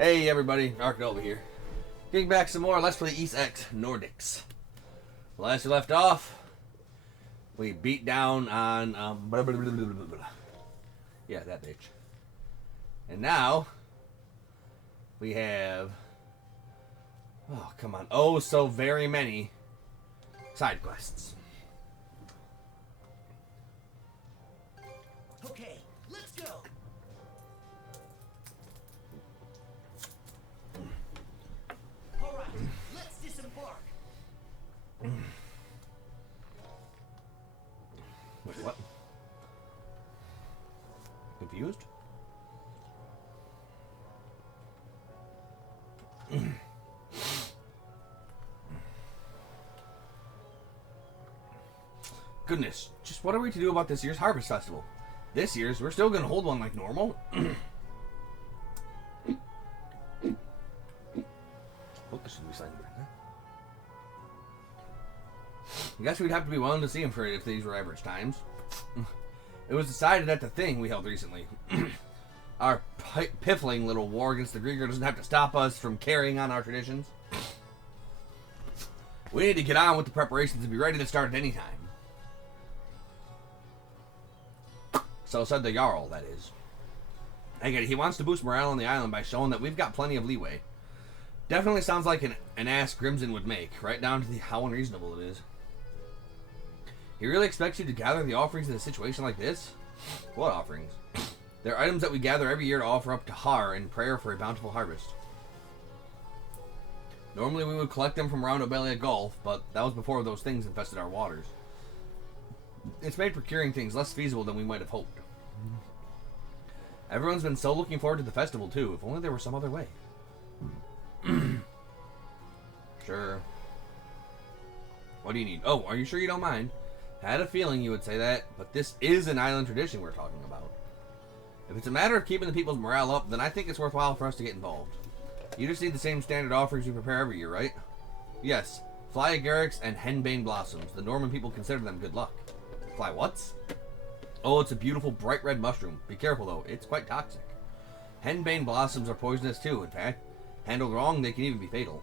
Hey everybody, Ark over here. Getting back some more Let's Play East X Nordics. Last we left off, we beat down on yeah, that bitch. And now we have so very many side quests. Okay, let's go. All right, let's disembark. Wait, what? Confused? Goodness, just what are we to do about this year's Harvest Festival? This year's, we're still going to hold one like normal. What should we sign here? I guess we'd have to be willing to see him for it if these were average times. It was decided at the thing we held recently. Our piffling little war against the Grieger doesn't have to stop us from carrying on our traditions. We need to get on with the preparations and be ready to start at any time. So said the Jarl, that is. I get it. He wants to boost morale on the island by showing that we've got plenty of leeway. Definitely sounds like an ass Grimson would make, right down to how unreasonable it is. He really expects you to gather the offerings in a situation like this? What offerings? They're items that we gather every year to offer up to Har in prayer for a bountiful harvest. Normally we would collect them from around Obelia Gulf, but that was before those things infested our waters. It's made procuring things less feasible than we might have hoped. Everyone's been so looking forward to the festival too, if only there was some other way. Sure. What do you need? Oh, are you sure you don't mind? Had a feeling you would say that, but this is an island tradition we're talking about. If it's a matter of keeping the people's morale up, then I think it's worthwhile for us to get involved. You just need the same standard offerings we prepare every year, right? Yes. Fly agarics and henbane blossoms. The Norman people consider them good luck. Fly what's? Oh, it's a beautiful bright red mushroom. Be careful though, it's quite toxic. Henbane blossoms are poisonous too, in fact. Handled wrong, they can even be fatal.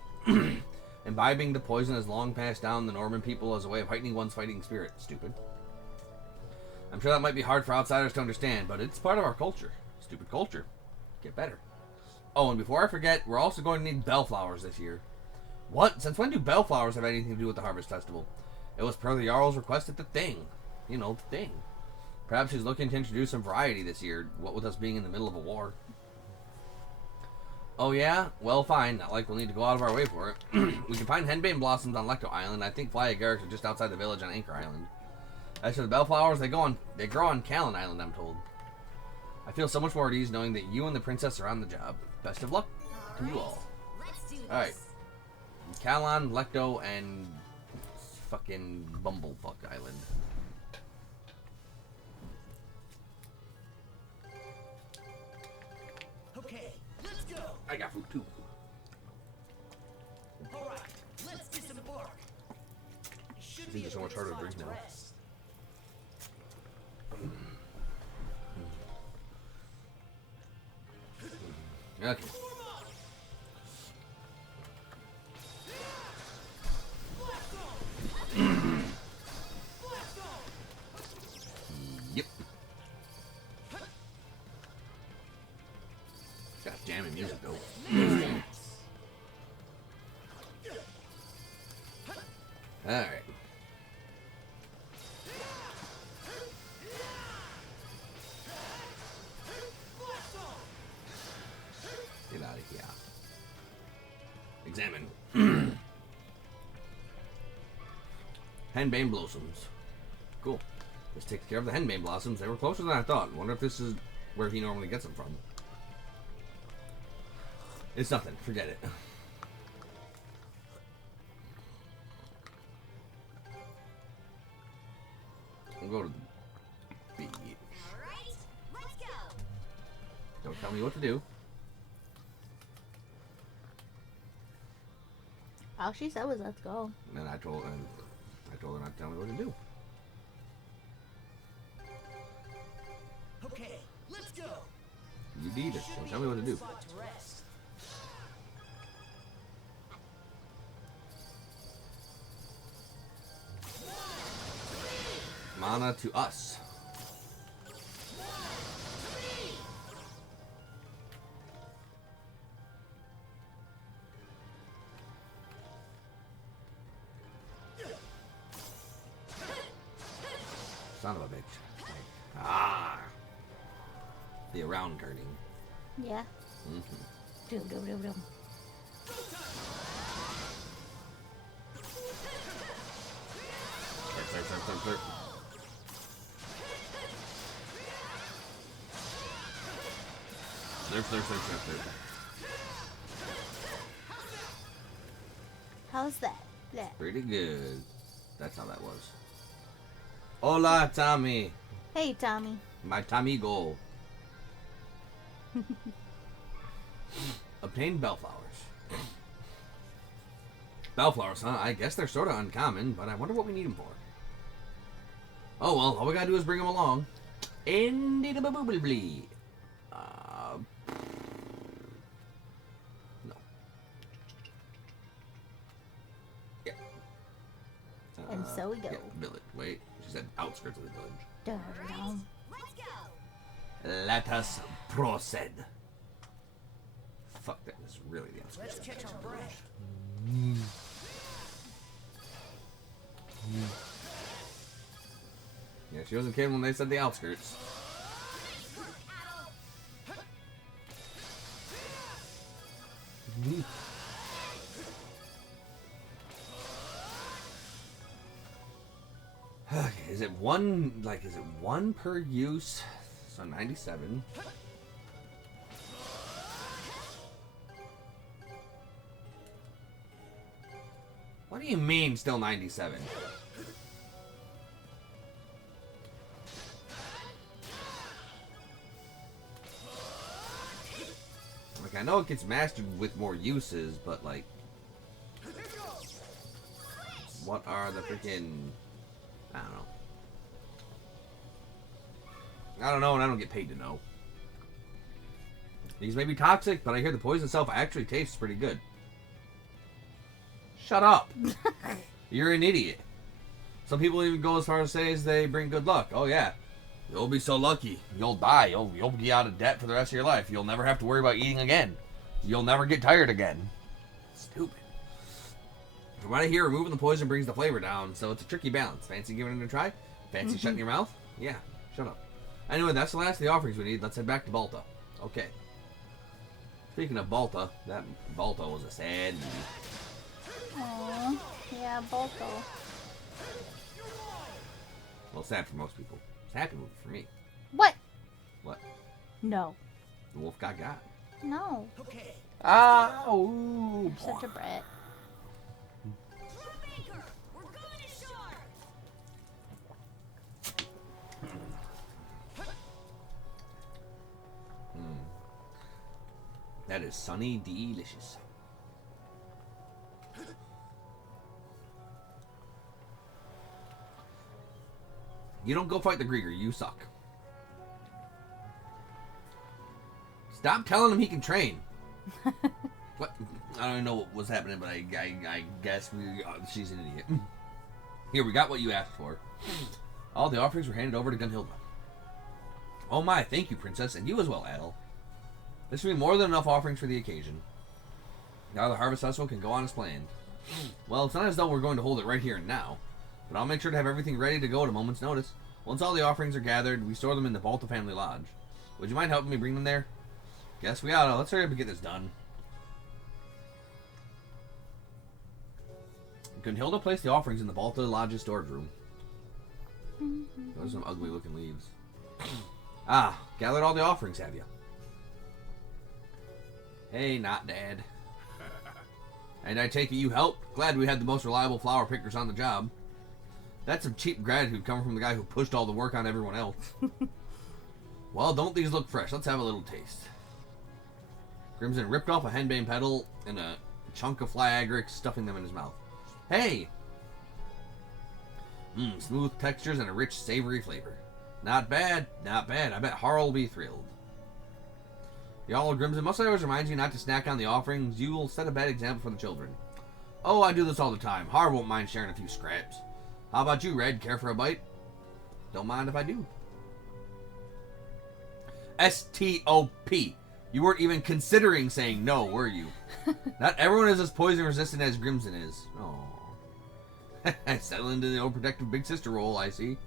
Imbibing the poison has long passed down the Norman people as a way of heightening one's fighting spirit. Stupid. I'm sure that might be hard for outsiders to understand, but it's part of our culture. Stupid culture. Get better. Oh, and before I forget, we're also going to need bellflowers this year. What? Since when do bellflowers have anything to do with the Harvest Festival? It was per the Jarl's request at the thing. You know, the thing. Perhaps he's looking to introduce some variety this year, what with us being in the middle of a war. Oh yeah? Well, fine. Not like we'll need to go out of our way for it. We can find henbane blossoms on Lecto Island. I think fly agarics are just outside the village on Anchor Island. As for the bellflowers, they grow on Callan Island, I'm told. I feel so much more at ease knowing that you and the princess are on the job. Best of luck to you all. Alright. Callan, Lecto, and fucking Bumblefuck Island. Okay, let's go. I got food too. All right, let's disembark. These are so much harder to drink now. Okay. Yep. Got jamming music though. Alright. Get out of here. Examine. Henbane blossoms. Cool. This takes care of the henbane blossoms. They were closer than I thought. Wonder if this is where he normally gets them from. It's nothing. Forget it. We'll go to the beach. Alright, let's go. Don't tell me what to do. All she said was, let's go. And then I told her not to tell me what to do. Okay, let's go. You need it. Don't tell me what to do. mana to us. Son of a bitch. Ah. The around turning. Yeah. Mm-hmm. Doom, doom, doom, doom. Slurp. Slurp. How's that? Yeah. Pretty good. That's how that was. Hola, Tommy. Hey, Tommy. My Tommy goal. Obtain bellflowers. Bellflowers, huh? I guess they're sort of uncommon, but I wonder what we need them for. Oh well, all we gotta do is bring them along. Indubitably. No. Yeah. And so we go. Yeah, village. Wait, she said outskirts of the village. Dum. Let's go. Let us proceed. Fuck, that was really the outskirts. Let's catch our breath. Yeah, she wasn't kidding when they said the outskirts. Okay, is it one per use? So 97. What do you mean still 97? Like, I know it gets mastered with more uses, but like, what are the freaking... I don't know, and I don't get paid to know. These may be toxic, but I hear the poison itself actually tastes pretty good. Shut up! You're an idiot. Some people even go as far as say they bring good luck. Oh yeah, you'll be so lucky. You'll die. You'll be out of debt for the rest of your life. You'll never have to worry about eating again. You'll never get tired again. Stupid. From what I hear, removing the poison brings the flavor down, so it's a tricky balance. Fancy giving it a try? Fancy shutting your mouth? Yeah, shut up. Anyway, that's the last of the offerings we need. Let's head back to Balta. Okay. Speaking of Balta, that Balta was a sad movie. Aww. Yeah, Balto. Well, sad for most people. It's a happy movie for me. What? What? No. The wolf got. No. Okay. Oh! You're such a brat. Baker, we're going ashore. That is sunny delicious. You don't go fight the Grieger, you suck. Stop telling him he can train. What? I don't even know what was happening, but I guess she's an idiot. Here, we got what you asked for. All the offerings were handed over to Gunhilda. Oh my, thank you, Princess, and you as well, Adel. This will be more than enough offerings for the occasion. Now the Harvest Festival can go on as planned. Well, it's not as though we're going to hold it right here and now, but I'll make sure to have everything ready to go at a moment's notice. Once all the offerings are gathered, we store them in the Balta family lodge. Would you mind helping me bring them there? Guess we oughta. Let's hurry up and get this done. Gunhilda placed the offerings in the Balta Lodge's storage room. Those are some ugly looking leaves. Ah, gathered all the offerings, have you? Hey, not Dad. And I take it you helped? Glad we had the most reliable flower pickers on the job. That's some cheap gratitude coming from the guy who pushed all the work on everyone else. Well, don't these look fresh? Let's have a little taste. Crimson ripped off a henbane petal and a chunk of fly agaric, stuffing them in his mouth. Hey! Smooth textures and a rich, savory flavor. Not bad, not bad. I bet Harl will be thrilled. Y'all, Grimson, must I always remind you not to snack on the offerings? You will set a bad example for the children. Oh, I do this all the time. Har won't mind sharing a few scraps. How about you, Red? Care for a bite? Don't mind if I do. S-T-O-P. You weren't even considering saying no, were you? Not everyone is as poison resistant as Grimson is. Oh. Settle into the overprotective big sister role, I see.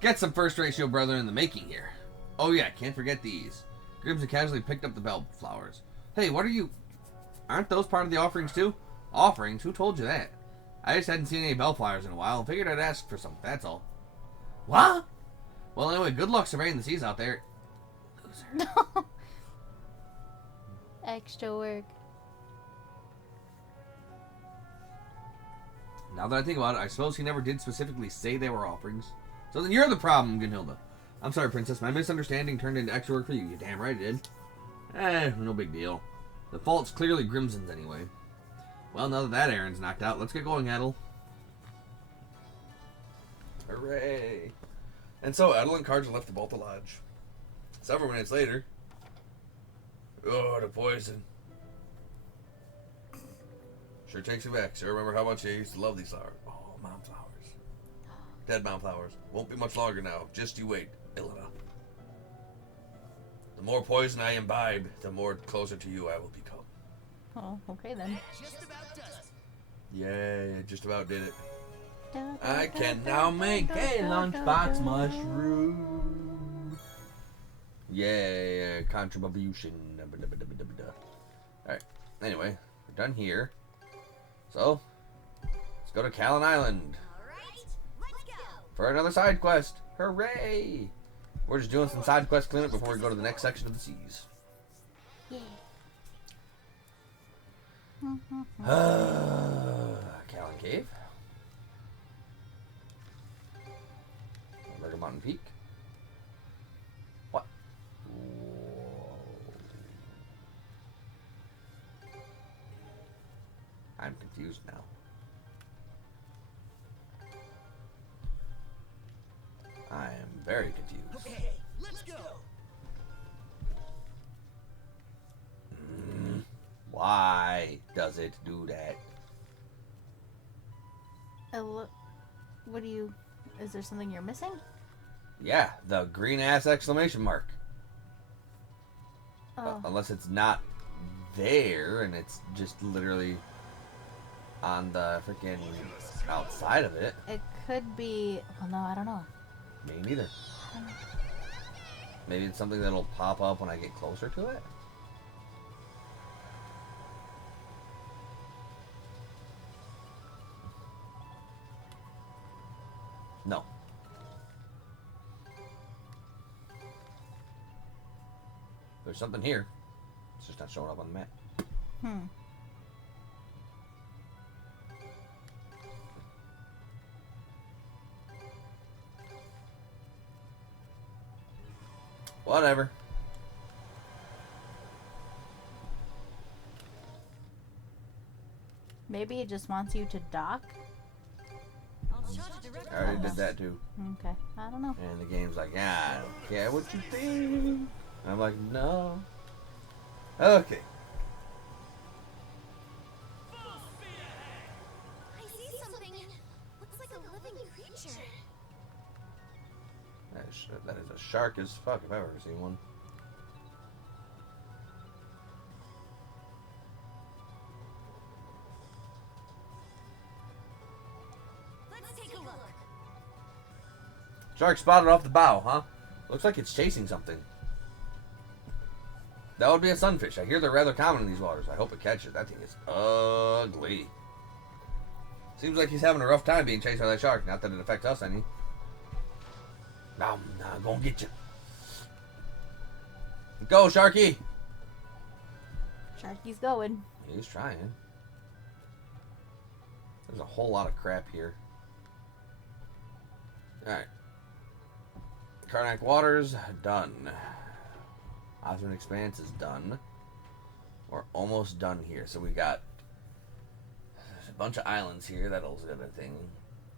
Get some first-rate shield brother in the making here. Oh yeah, can't forget these. Grimson casually picked up the bellflowers. Hey, what are you... Aren't those part of the offerings too? Offerings? Who told you that? I just hadn't seen any bellflowers in a while and figured I'd ask for some, that's all. What? Well, anyway, good luck surveying the seas out there. Loser. Extra work. Now that I think about it, I suppose he never did specifically say they were offerings. So then you're the problem, Gunhilda. I'm sorry, Princess. My misunderstanding turned into extra work for you. You damn right it did. No big deal. The fault's clearly Grimson's anyway. Well, now that errand's knocked out, let's get going, Adel. Hooray! And so Adel and Carja left the Balta Lodge. Several minutes later... Oh, the poison. Sure takes me back. Sure remember how much I used to love these flowers. Oh, mom flowers. Dead mom flowers. Won't be much longer now. Just you wait, Ilana. The more poison I imbibe, the more closer to you I will become. Oh, okay then. Just about does it. Yeah, just about did it. I can now make a lunchbox mushroom. Yeah, contribution. Alright, anyway, we're done here. So, let's go to Callan Island Alright, let's go. for another side quest. Hooray! We're just doing some side quest cleanup before we go to the next section of the seas. Yeah. Callan Cave. Murder Mountain Peak. What? Whoa. I'm confused now. I am very confused. Okay, let's go. Why does it do that? What do you... Is there something you're missing? Yeah, the green ass exclamation mark. Oh. Unless it's not there and it's just literally on the freaking outside of it. It could be... Well, no, I don't know. Me neither. Maybe it's something that'll pop up when I get closer to it? No. There's something here. It's just not showing up on the map. Whatever. Maybe it just wants you to dock? I'll charge it direct. I already did that too. Okay, I don't know. And the game's like, I don't care what you think. And I'm like, no. Okay. I see something. Looks like a living creature. That is a shark as fuck if I've ever seen one. Let's take a look. Shark spotted off the bow, huh? Looks like it's chasing something. That would be a sunfish. I hear they're rather common in these waters. I hope it catches. That thing is ugly. Seems like he's having a rough time being chased by that shark. Not that it affects us any. Nah, gonna get you. Go, Sharky! Sharky's going. He's trying. There's a whole lot of crap here. Alright. Karnak Waters, done. Othran Expanse is done. We're almost done here. So we got a bunch of islands here. That'll do a thing.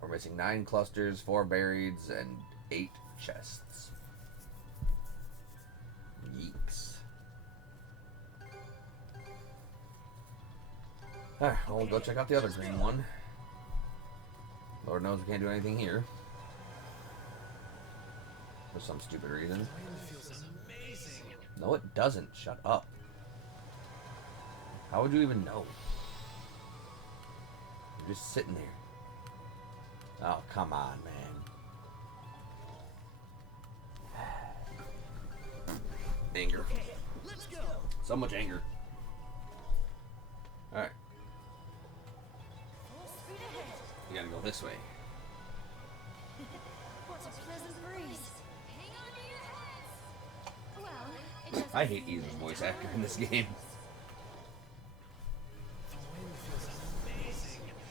We're missing 9 clusters, 4 burieds, and 8 chests. Yeeks. Alright, well, we'll go check out the other green one. Lord knows we can't do anything here. For some stupid reason. No, it doesn't. Shut up. How would you even know? You're just sitting there. Oh, come on, man. Anger. Let's go. So much anger. Alright. Full speed ahead. You gotta go this way. What a pleasant breeze. Hang on to your hats. Well, it doesn't I hate either voice actor in this game.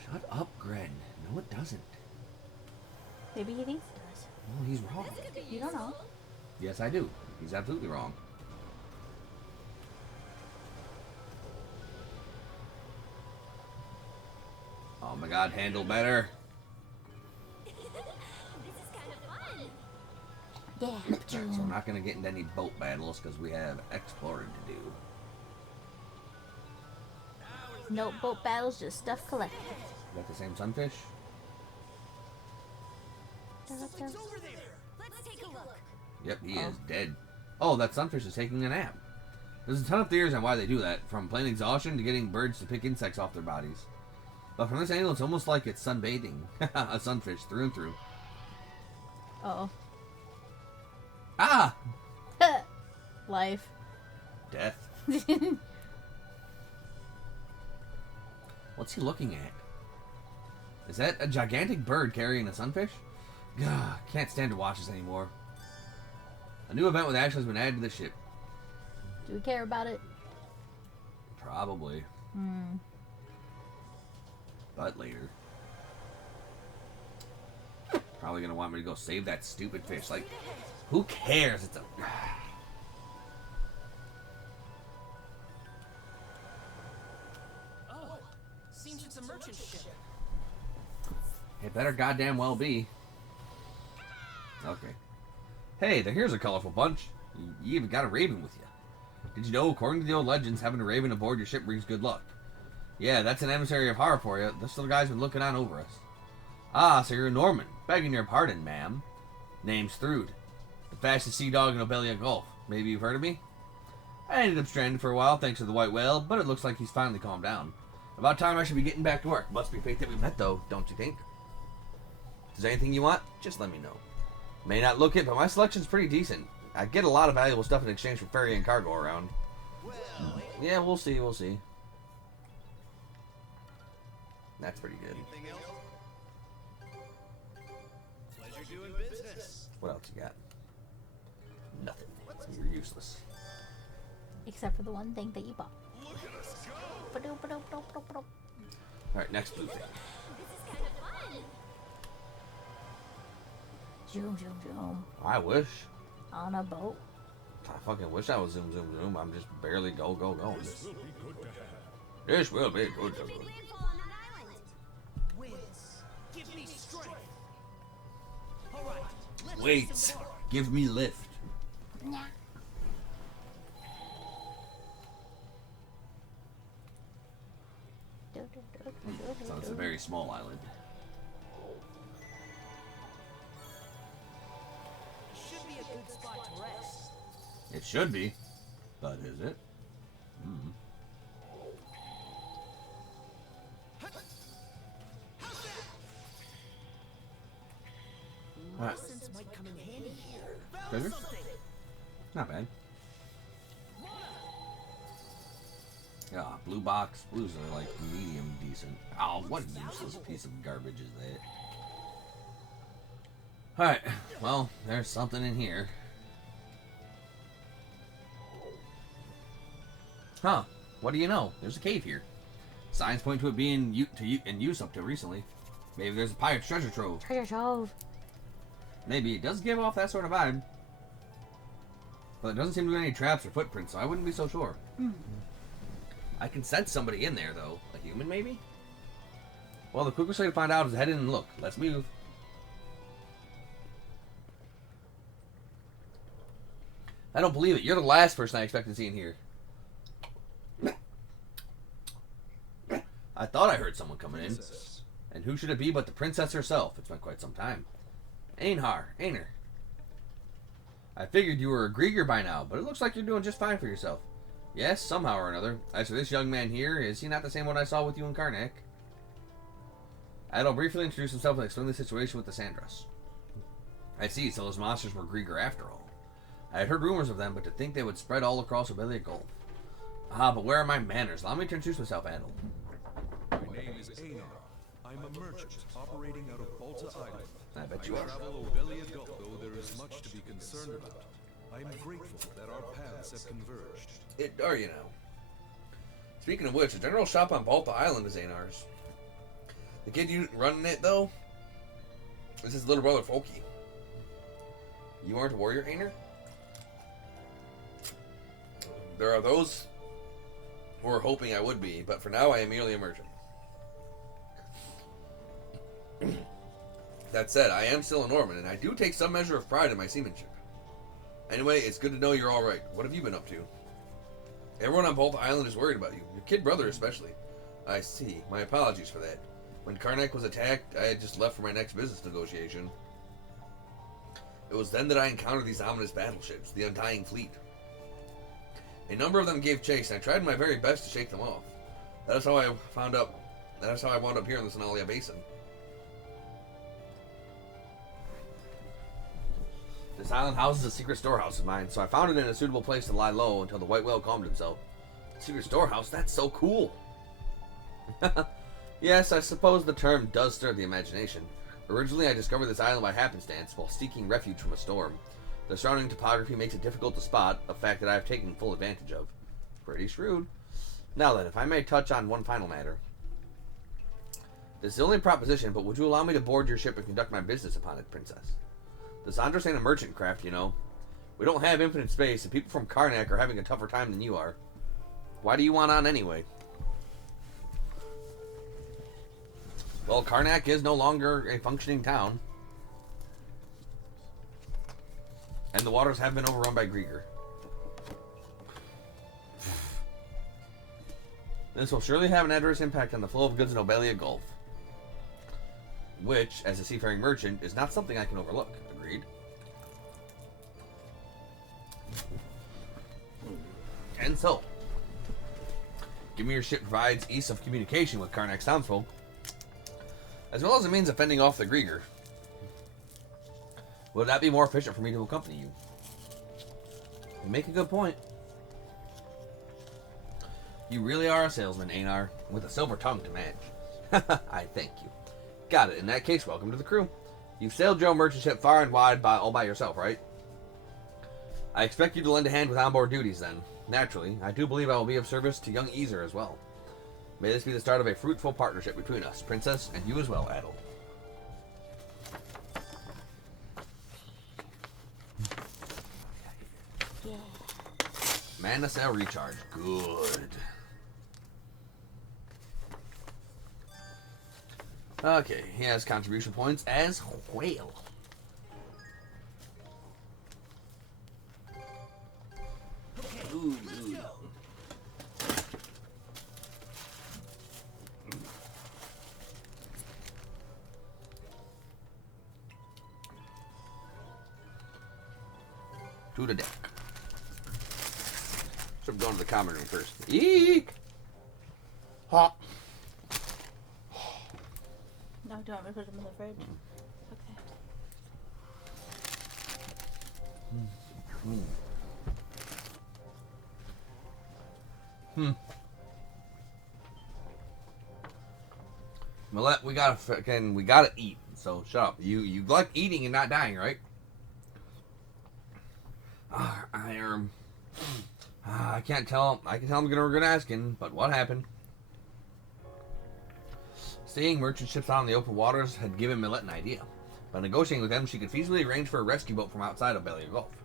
Shut up, Gren. No, it doesn't. Maybe he thinks it does. No, he's wrong. You don't know. Yes, I do. He's absolutely wrong. Oh my god, handle better. This is kind of fun. Yeah. So I'm not going to get into any boat battles because we have exploring to do. No boat battles, just stuff collected. Is that the same sunfish? Something's over there. Let's take a look. Yep, he is dead. Oh, that sunfish is taking a nap. There's a ton of theories on why they do that, from plain exhaustion to getting birds to pick insects off their bodies. But from this angle, it's almost like it's sunbathing. A sunfish through and through. Uh Ah! oh. Life. Death. What's he looking at? Is that a gigantic bird carrying a sunfish? Gah, can't stand to watch this anymore. A new event with action has been added to the ship. Do we care about it? Probably. But later. Probably gonna want me to go save that stupid fish. Like, who cares? It's a... Oh, seems it's a merchant ship. It better goddamn well be. Okay. Hey, here's a colorful bunch. You even got a raven with you. Did you know, according to the old legends, having a raven aboard your ship brings good luck? Yeah, that's an emissary of horror for you. This little guy's been looking on over us. Ah, so you're a Norman. Begging your pardon, ma'am. Name's Thrude. The fastest sea dog in Obelia Gulf. Maybe you've heard of me? I ended up stranded for a while thanks to the white whale, but it looks like he's finally calmed down. About time I should be getting back to work. Must be fate that we met, though, don't you think? If there's anything you want, just let me know. May not look it, but my selection's pretty decent. I get a lot of valuable stuff in exchange for ferry and cargo around. Well, Yeah, we'll see, we'll see. That's pretty good. anything else? Pleasure doing business. What else you got? Nothing. You're useless. Except for the one thing that you bought. Look at us go. Ba-do-ba-do-ba-do-ba-do. Alright, next blue thing. This is kind of fun. Zoom, zoom, zoom. I wish. On a boat. I fucking wish I was zoom, zoom, zoom. I'm just barely going. This will be good to Big have. landfall on that island. Winds, give me strength. All right, let's Wait, get some more. give me lift. Nah. So it's a very small island. Should be a good spot to rest. It should be, but is it? Alright, Lessons might come in handy here. Treasure? Found something. not bad. Yeah, blue box. Blues are like medium decent. Oh, what useless piece of garbage is that? Alright, well, there's something in here. Huh, what do you know? There's a cave here. Signs point to it being in use up to recently. Maybe there's a pirate's treasure trove. Treasure trove. Maybe it does give off that sort of vibe. But it doesn't seem to be any traps or footprints, so I wouldn't be so sure. I can sense somebody in there, though. A human, maybe? Well, the quickest way to find out is to head in and look. Let's move. I don't believe it. You're the last person I expected to see in here. I thought I heard someone coming in. And who should it be but the princess herself? It's been quite some time. Einhar, Einer. I figured you were a Grieger by now, but it looks like you're doing just fine for yourself. Yes, somehow or another. As for this young man here, is he not the same one I saw with you in Karnak? Adol briefly introduced himself and explained the situation with the Sandras. I see, so those monsters were Grieger after all. I had heard rumors of them, but to think they would spread all across Obelia Gulf. Ah, but where are my manners? Allow me to introduce myself, Adol. My name is Einar. I'm a merchant operating out of Balta Island. I bet I you are. travel Obelia Gulf, though there is much to be concerned about. I'm grateful that our paths have converged. It are, you know. Speaking of which, the general shop on Balta Island is Einar's. The kid you running it, though, is his little brother, Folky. You aren't a warrior, Einar? There are those who are hoping I would be, but for now I am merely a merchant. That said, I am still a Norman, and I do take some measure of pride in my seamanship. Anyway, it's good to know you're alright. What have you been up to? Everyone on Balta Island is worried about you. Your kid brother especially. I see. My apologies for that. When Karnak was attacked, I had just left for my next business negotiation. It was then that I encountered these ominous battleships, the Undying Fleet. A number of them gave chase, and I tried my very best to shake them off. That is how I wound up here in the Sonalia Basin. This island houses a secret storehouse of mine, so I found it in a suitable place to lie low until the white whale calmed himself. Secret storehouse? That's so cool! Yes, I suppose the term does stir the imagination. Originally, I discovered this island by happenstance while seeking refuge from a storm. The surrounding topography makes it difficult to spot, a fact that I have taken full advantage of. Pretty shrewd. Now then, if I may touch on one final matter. This is only a proposition, but would you allow me to board your ship and conduct my business upon it, Princess? The Sandras ain't a merchant craft, you know. We don't have infinite space, and people from Karnak are having a tougher time than you are. Why do you want on anyway? Well, Karnak is no longer a functioning town. And the waters have been overrun by Grieger. This will surely have an adverse impact on the flow of goods in Obelia Gulf. Which, as a seafaring merchant, is not something I can overlook. Agreed? And so, given your ship provides ease of communication with Karnak's townsfolk, as well as a means of fending off the Grieger, would that be more efficient for me to accompany you? You make a good point. You really are a salesman, Einar, with a silver tongue to match. I thank you. Got it. In that case, welcome to the crew. You've sailed your merchant ship far and wide all by yourself, right? I expect you to lend a hand with onboard duties then. Naturally, I do believe I will be of service to young Easer as well. May this be the start of a fruitful partnership between us, Princess, and you as well, Adol. Yeah. Mana cell recharge. Good. Okay, he has contribution points as whale. Ooh, ooh. To the deck. So I'm going to the common room first. Eek! Hot. No, do you want me to put them in the fridge? Okay. Millette, we gotta eat. So shut up. You like eating and not dying, right? I can't tell. I can tell I'm gonna regret asking, but what happened? Staying merchant ships out on the open waters had given Millette an idea. By negotiating with them, she could feasibly arrange for a rescue boat from outside of Obelia Gulf.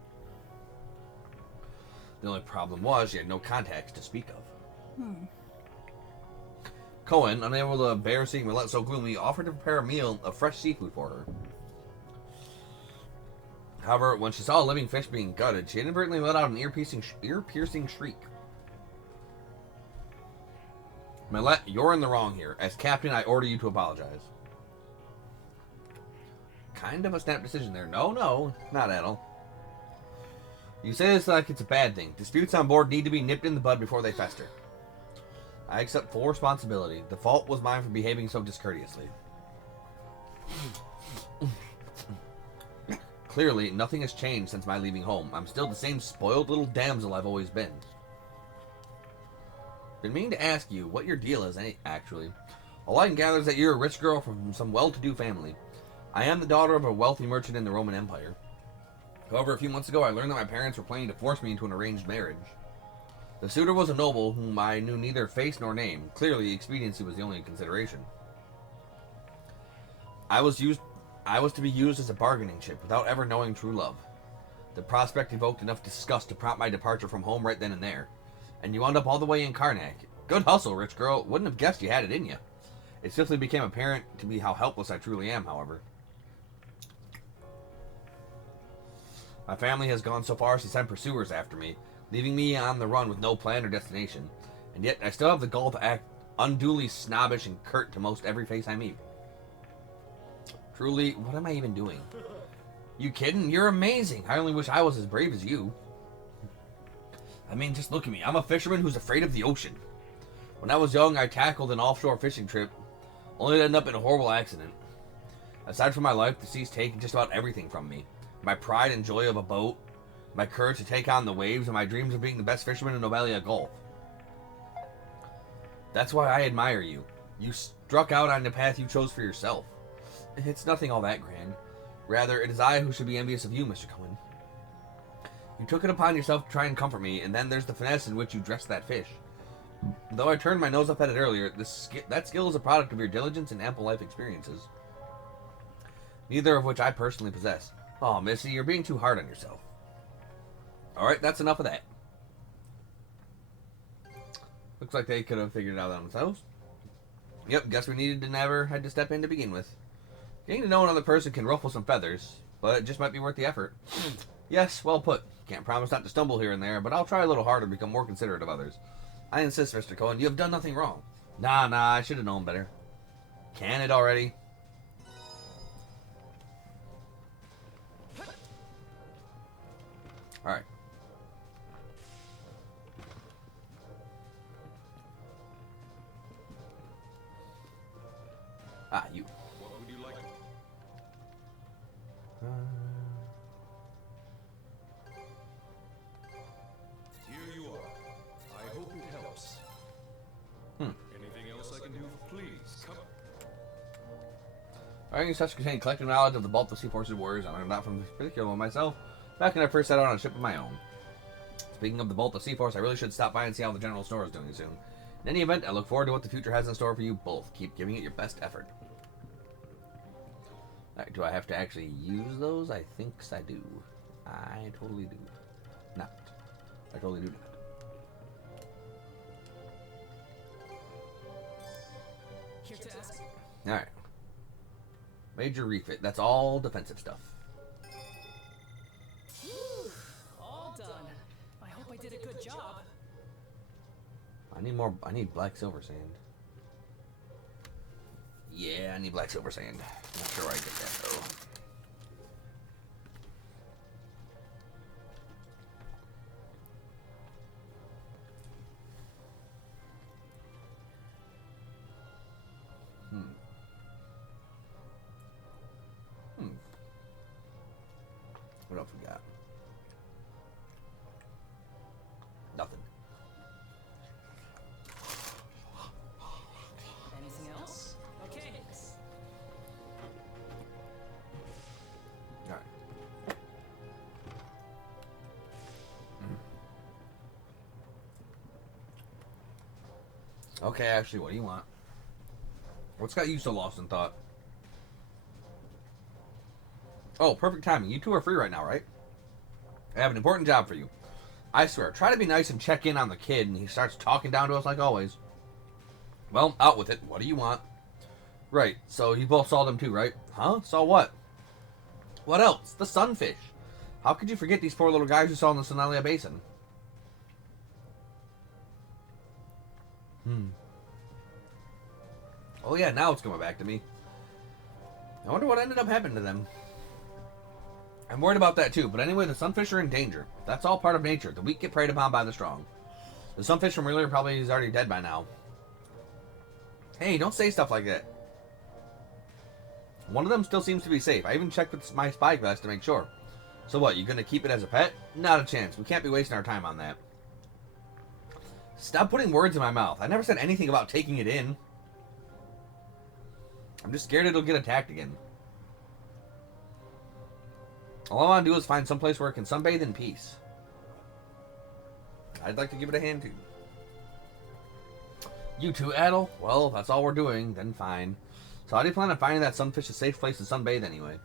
The only problem was she had no contacts to speak of. Cohen, unable to bear seeing Millette so gloomy, offered to prepare a meal of fresh seafood for her. However, when she saw a living fish being gutted, she inadvertently let out an ear-piercing shriek. Millette, you're in the wrong here. As captain, I order you to apologize. Kind of a snap decision there. No, not Adol. You say this like it's a bad thing. Disputes on board need to be nipped in the bud before they fester. I accept full responsibility. The fault was mine for behaving so discourteously. Clearly, nothing has changed since my leaving home. I'm still the same spoiled little damsel I've always been. Been meaning to ask you what your deal is, actually. All I can gather is that you're a rich girl from some well-to-do family. I am the daughter of a wealthy merchant in the Roman Empire. However, a few months ago, I learned that my parents were planning to force me into an arranged marriage. The suitor was a noble whom I knew neither face nor name. Clearly, expediency was the only consideration. I was to be used as a bargaining chip without ever knowing true love. The prospect evoked enough disgust to prompt my departure from home right then and there. And you wound up all the way in Karnak. Good hustle, rich girl. Wouldn't have guessed you had it in you. It swiftly became apparent to me how helpless I truly am, however. My family has gone so far as to send pursuers after me, leaving me on the run with no plan or destination. And yet, I still have the gall to act unduly snobbish and curt to most every face I meet. Truly, what am I even doing? You kidding? You're amazing. I only wish I was as brave as you. I mean, just look at me. I'm a fisherman who's afraid of the ocean. When I was young, I tackled an offshore fishing trip, only to end up in a horrible accident. Aside from my life, the sea's taken just about everything from me. My pride and joy of a boat, my courage to take on the waves, and my dreams of being the best fisherman in Novalia Gulf. That's why I admire you. You struck out on the path you chose for yourself. It's nothing all that grand. Rather, it is I who should be envious of you, Mr. Cohen. You took it upon yourself to try and comfort me, and then there's the finesse in which you dressed that fish. Though I turned my nose up at it earlier, that skill is a product of your diligence and ample life experiences. Neither of which I personally possess. Oh, Missy, you're being too hard on yourself. Alright, that's enough of that. Looks like they could have figured it out on themselves. Yep, guess we never had to step in to begin with. Getting to know another person can ruffle some feathers, but it just might be worth the effort. Yes, well put. Can't promise not to stumble here and there, but I'll try a little harder to become more considerate of others. I insist, Mr. Cohen, you have done nothing wrong. Nah, I should have known better. Can it already? Alright. Ah, you. What would you like? Here you are. I hope it helps. Anything else I can do? Please, come. Finding such contain collective knowledge of the bulk of Sea Forces warriors, and I'm not from this particular one myself. Back when I first set out on a ship of my own. Speaking of the Bolt of Sea Force, I really should stop by and see how the general store is doing soon. In any event, I look forward to what the future has in store for you both. Keep giving it your best effort. Right, do I have to actually use those? I think I do. I totally do. Not. I totally do not. Here to ask. Alright. Major refit. That's all defensive stuff. All done. I hope I did a good job. I need black silver sand. Yeah, I need black silver sand. Not sure where I get that though. What else we got? Nothing. Anything else? Okay. Alright. Okay, actually, what do you want? What's got you so lost in thought? Oh, perfect timing. You two are free right now, right? I have an important job for you. I swear, try to be nice and check in on the kid, and he starts talking down to us like always. Well, out with it. What do you want? Right, so you both saw them too, right? Huh? Saw what? What else? The sunfish. How could you forget these poor little guys you saw in the Sonalia Basin? Oh yeah, now it's coming back to me. I wonder what ended up happening to them. I'm worried about that too, but anyway, the sunfish are in danger. That's all part of nature. The weak get preyed upon by the strong. The sunfish from earlier probably is already dead by now. Hey, don't say stuff like that. One of them still seems to be safe. I even checked with my spyglass to make sure. So what, you gonna keep it as a pet? Not a chance. We can't be wasting our time on that. Stop putting words in my mouth. I never said anything about taking it in. I'm just scared it'll get attacked again. All I want to do is find some place where it can sunbathe in peace. I'd like to give it a hand too. You too, Adel? Well, if that's all we're doing, then fine. So how do you plan on finding that sunfish a safe place to sunbathe anyway?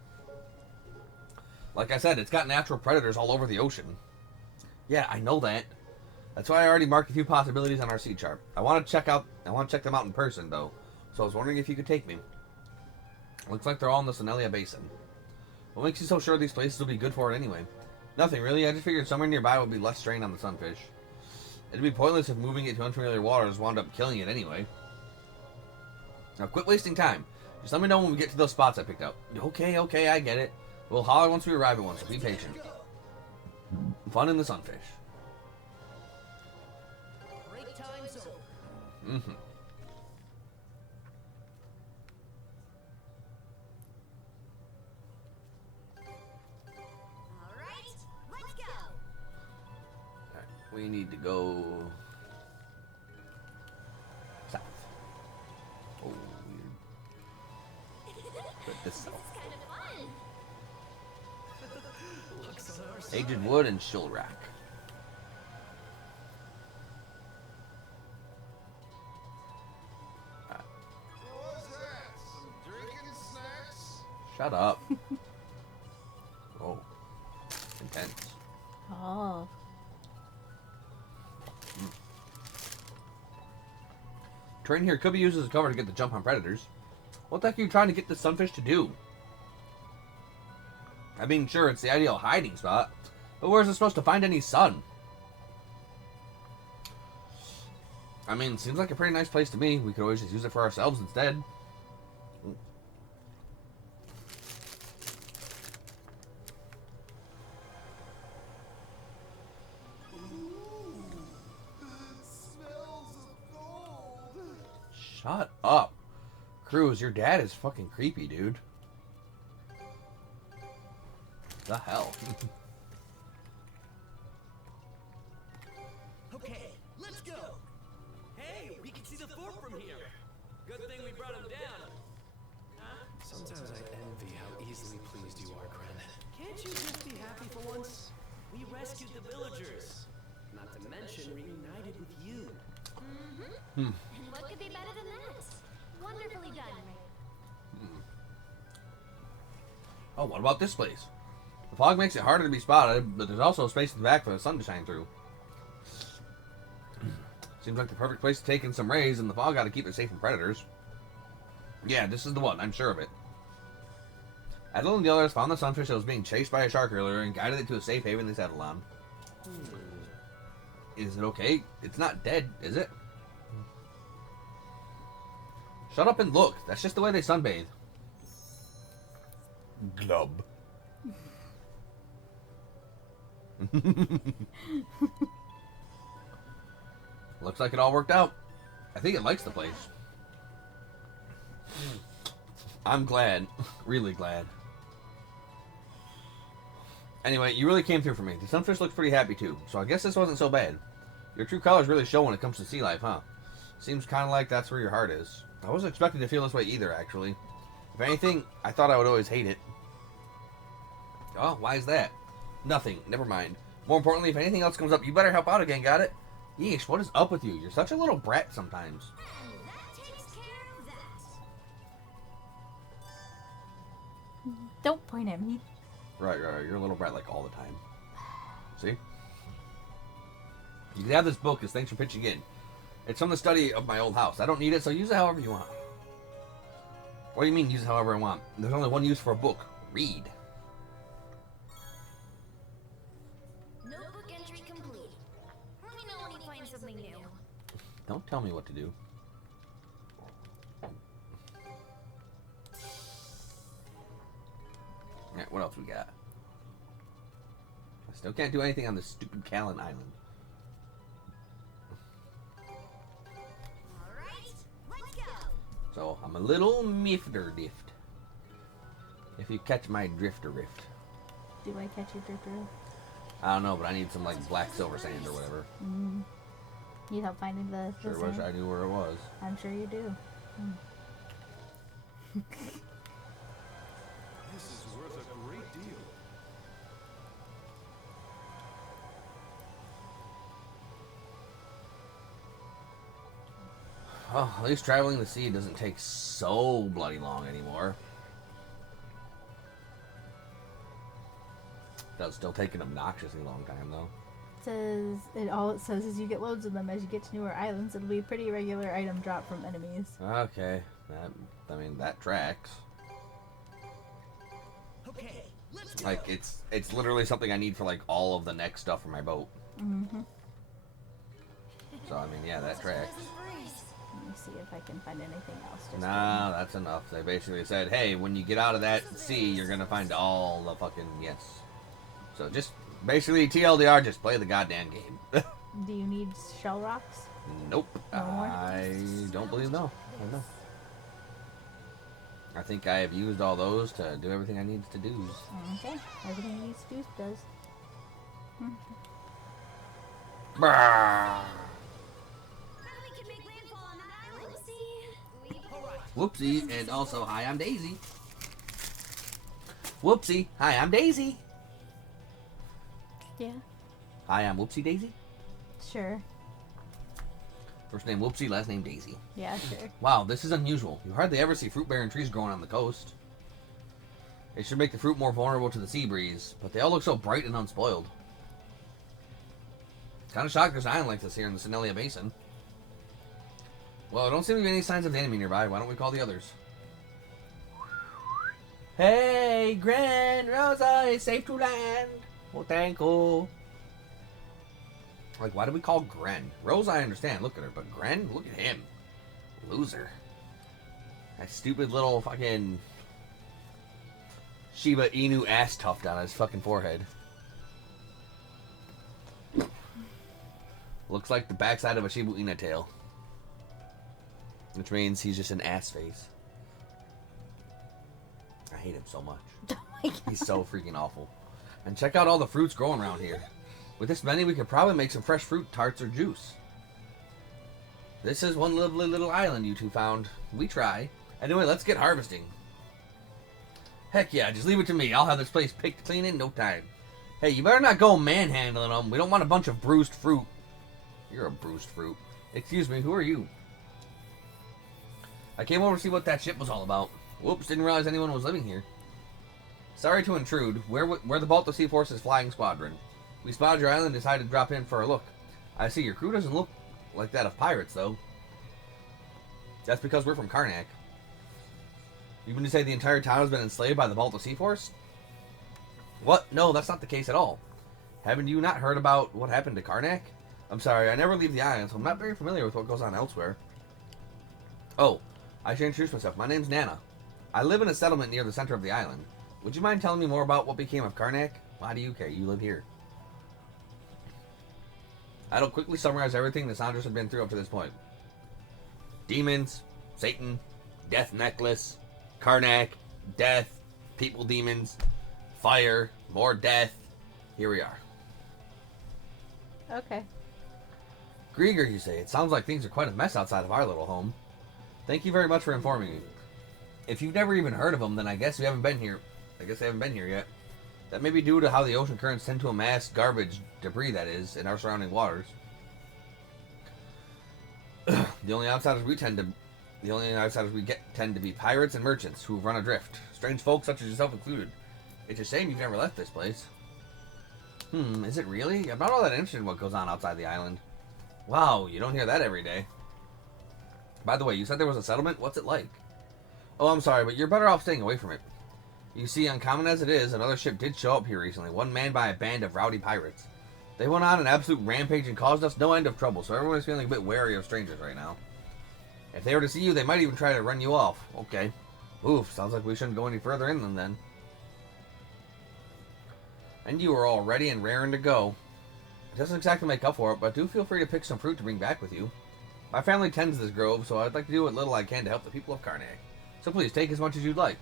Like I said, it's got natural predators all over the ocean. Yeah, I know that. That's why I already marked a few possibilities on our sea chart. I want to check them out in person though. So I was wondering if you could take me. Looks like they're all in the Sonelia Basin. What makes you so sure these places will be good for it anyway? Nothing really, I just figured somewhere nearby would be less strain on the sunfish. It'd be pointless if moving it to unfamiliar waters wound up killing it anyway. Now quit wasting time. Just let me know when we get to those spots I picked out. Okay, I get it. We'll holler once we arrive at one, so be patient. Fun in the sunfish. Break time's over. Mm-hmm. Alright, let's go! Alright, we need to go south. Oh, weird. But this south. Kind of fun! Aged wood and shoal rack. What's that? Some drinking snacks? Shut up. Oh. Intense. Oh. Terrain here could be used as a cover to get the jump on predators. What the heck are you trying to get this sunfish to do? I mean, sure, it's the ideal hiding spot, but where's it supposed to find any sun? I mean, seems like a pretty nice place to me. We could always just use it for ourselves instead. Smells of gold. Shut up. Cruz, your dad is fucking creepy, dude. The hell? Okay, let's go. Hey, we can see the fort from here. Good thing we brought him down. Huh? Sometimes I envy how easily pleased you are, Gren. Can't you just be happy for once? We rescued the villagers. Not to mention reunited with you. And what could be better than that? Wonderfully done, Rick. Oh, what about this place? The fog makes it harder to be spotted, but there's also a space in the back for the sun to shine through. Seems like the perfect place to take in some rays, and the fog got to keep it safe from predators. Yeah, this is the one, I'm sure of it. Adel and the others found the sunfish that was being chased by a shark earlier and guided it to a safe haven they settled on. Is it okay? It's not dead, is it? Shut up and look. That's just the way they sunbathe. Glub. Looks like it all worked out. I think it likes the place. I'm glad. Really glad. Anyway, you really came through for me. The sunfish looks pretty happy too, so I guess this wasn't so bad. Your true colors really show when it comes to sea life, huh? Seems kind of like that's where your heart is. I wasn't expecting to feel this way either, actually. If anything, I thought I would always hate it. Oh, why is that? Nothing. Never mind. More importantly, if anything else comes up, you better help out again, got it? Yeesh, what is up with you? You're such a little brat sometimes. And that takes care of that. Don't point at me. Right. You're a little brat like all the time. See? You can have this book as thanks for pitching in. It's from the study of my old house. I don't need it, so use it however you want. What do you mean, use it however I want? There's only one use for a book. Read. Notebook entry complete. Let me know when you find something new. Don't tell me what to do. Alright, what else we got? Still can't do anything on this stupid Callan Island. Alright, let's go. So, I'm a little miffed. If you catch my drifter rift. Do I catch your drifter? I don't know, but I need some, like, black silver sand or whatever. Need help finding the Sure wish sand? I knew where it was. I'm sure you do. This is worth a great deal. Oh, at least traveling the sea doesn't take so bloody long anymore. Does still take an obnoxiously long time, though. All it says is you get loads of them as you get to newer islands. It'll be a pretty regular item drop from enemies. Okay, that tracks. Okay, let's go. Like, it's literally something I need for, like, all of the next stuff for my boat. So, I mean, yeah, that tracks. Let me see if I can find anything else. Just Nah, that's enough. They basically said, hey, when you get out of that sea, you're gonna find all the fucking, yes. So, just, basically, TLDR, just play the goddamn game. Do you need shell rocks? Nope. No more? I don't believe no. I don't. I think I have used all those to do everything I need to do. Okay. Everything you need to do does. Brrr. We can make landfall on that island. See? Whoopsie, and also, hi, I'm Daisy. Whoopsie, hi, I'm Daisy. Yeah. Hi, I'm Whoopsie Daisy. Sure. First name Whoopsie, last name Daisy. Yeah, sure. Wow, this is unusual. You hardly ever see fruit-bearing trees growing on the coast. It should make the fruit more vulnerable to the sea breeze, but they all look so bright and unspoiled. Kind of shocked there's an island like this here in the Senelia Basin. Well, there don't seem to be any signs of the enemy nearby. Why don't we call the others? Hey, Grand Rosa, it's safe to land. Well, thank you. Like, why do we call Gren? Rose, I understand. Look at her. But Gren? Look at him. Loser. That stupid little fucking Shiba Inu ass tuft on his fucking forehead. Looks like the backside of a Shiba Inu tail. Which means he's just an ass face. I hate him so much. He's so freaking awful. And check out all the fruits growing around here. With this many, we could probably make some fresh fruit tarts or juice. This is one lovely little island you two found. We try. Anyway, let's get harvesting. Heck yeah, just leave it to me. I'll have this place picked clean in no time. Hey, you better not go manhandling them. We don't want a bunch of bruised fruit. You're a bruised fruit. Excuse me, who are you? I came over to see what that ship was all about. Whoops, didn't realize anyone was living here. Sorry to intrude. We're the Baltic Sea Force's flying squadron. We spotted your island and decided to drop in for a look. I see your crew doesn't look like that of pirates, though. That's because we're from Karnak. You mean to say the entire town has been enslaved by the Baltic Sea Force? What? No, that's not the case at all. Haven't you not heard about what happened to Karnak? I'm sorry, I never leave the island, so I'm not very familiar with what goes on elsewhere. Oh, I should introduce myself. My name's Nana. I live in a settlement near the center of the island. Would you mind telling me more about what became of Karnak? Why do you care? You live here. I'll quickly summarize everything the Sandras have been through up to this point. Demons, Satan, Death Necklace, Karnak, death, people demons, fire, more death. Here we are. Okay. Grieger, you say. It sounds like things are quite a mess outside of our little home. Thank you very much for informing me. If you've never even heard of them, then I guess you haven't been here. I guess they haven't been here yet. That may be due to how the ocean currents tend to amass garbage, debris that is, in our surrounding waters. The only outsiders we tend to tend to be pirates and merchants who run adrift. Strange folks such as yourself included. It's a shame you've never left this place. Is it really? I'm not all that interested in what goes on outside the island. Wow, you don't hear that every day. By the way, you said there was a settlement? What's it like? Oh, I'm sorry, but you're better off staying away from it. You see, uncommon as it is, another ship did show up here recently, one manned by a band of rowdy pirates. They went on an absolute rampage and caused us no end of trouble, so everyone's feeling a bit wary of strangers right now. If they were to see you, they might even try to run you off. Okay. Oof, sounds like we shouldn't go any further in them then. And you are all ready and raring to go. It doesn't exactly make up for it, but do feel free to pick some fruit to bring back with you. My family tends this grove, so I'd like to do what little I can to help the people of Karnak. So please, take as much as you'd like.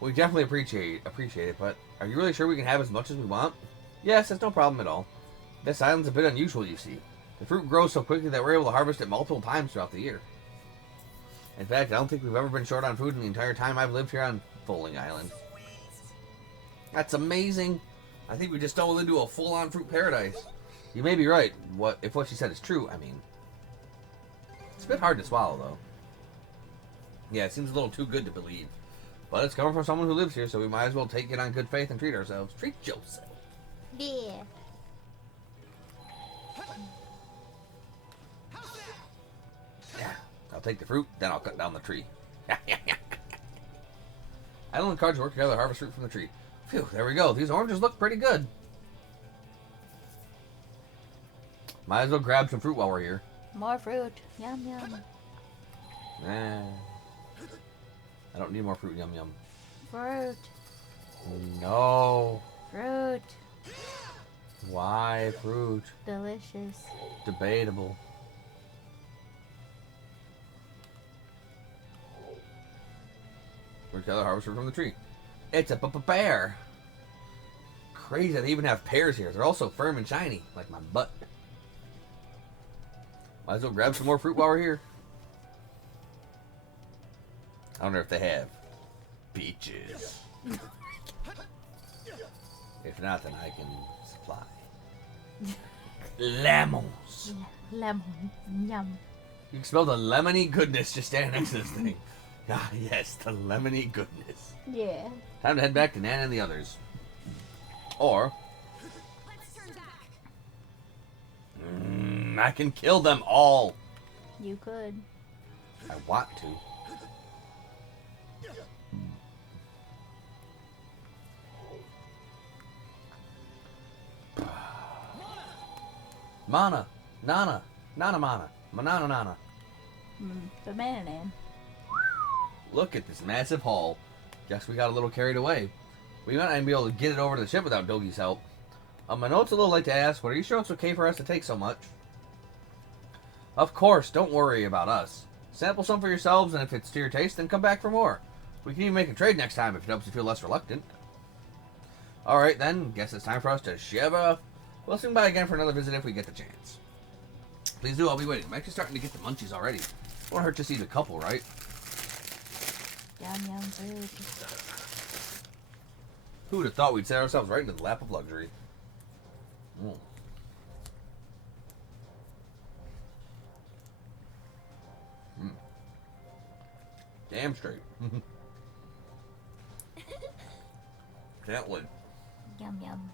We definitely appreciate it, but are you really sure we can have as much as we want? Yes, that's no problem at all. This island's a bit unusual, you see. The fruit grows so quickly that we're able to harvest it multiple times throughout the year. In fact, I don't think we've ever been short on food in the entire time I've lived here on Bowling Island. That's amazing. I think we just stumbled into a full-on fruit paradise. You may be right. If what she said is true, I mean. It's a bit hard to swallow, though. Yeah, it seems a little too good to believe. But it's coming from someone who lives here, so we might as well take it on good faith and treat ourselves. Treat yourself. Yeah. Yeah, I'll take the fruit, then I'll cut down the tree. Island cards work together to harvest fruit from the tree. Phew, there we go. These oranges look pretty good. Might as well grab some fruit while we're here. More fruit. Yum yum. Nah. I don't need more fruit, yum yum. Fruit. No. Fruit. Why fruit? Delicious. Debatable. Work together, harvest fruit from the tree. It's a pear. Crazy that they even have pears here. They're also firm and shiny, like my butt. Might as well grab some more fruit while we're here. I wonder if they have peaches. If not, then I can supply. Lemons. Lemon. Yum. You can smell the lemony goodness just standing next to this thing. Ah, yes, the lemony goodness. Yeah. Time to head back to Nan and the others. Or, Let's turn back. I can kill them all. You could. I want to. Mana, Nana, Nana Mana, Manana Nana. The man. Look at this massive haul. Guess we got a little carried away. We might not even be able to get it over to the ship without Dogi's help. I know it's a little late to ask, but are you sure it's okay for us to take so much? Of course, don't worry about us. Sample some for yourselves, and if it's to your taste, then come back for more. We can even make a trade next time if it helps you feel less reluctant. Alright then, guess it's time for us to shiver. We'll swing by again for another visit if we get the chance. Please do, I'll be waiting. I'm actually starting to get the munchies already. Won't hurt just to eat a couple, right? Yum yum fruit. Who would have thought we'd set ourselves right into the lap of luxury? Mm. Mm. Damn straight. Can't win. Yum yum.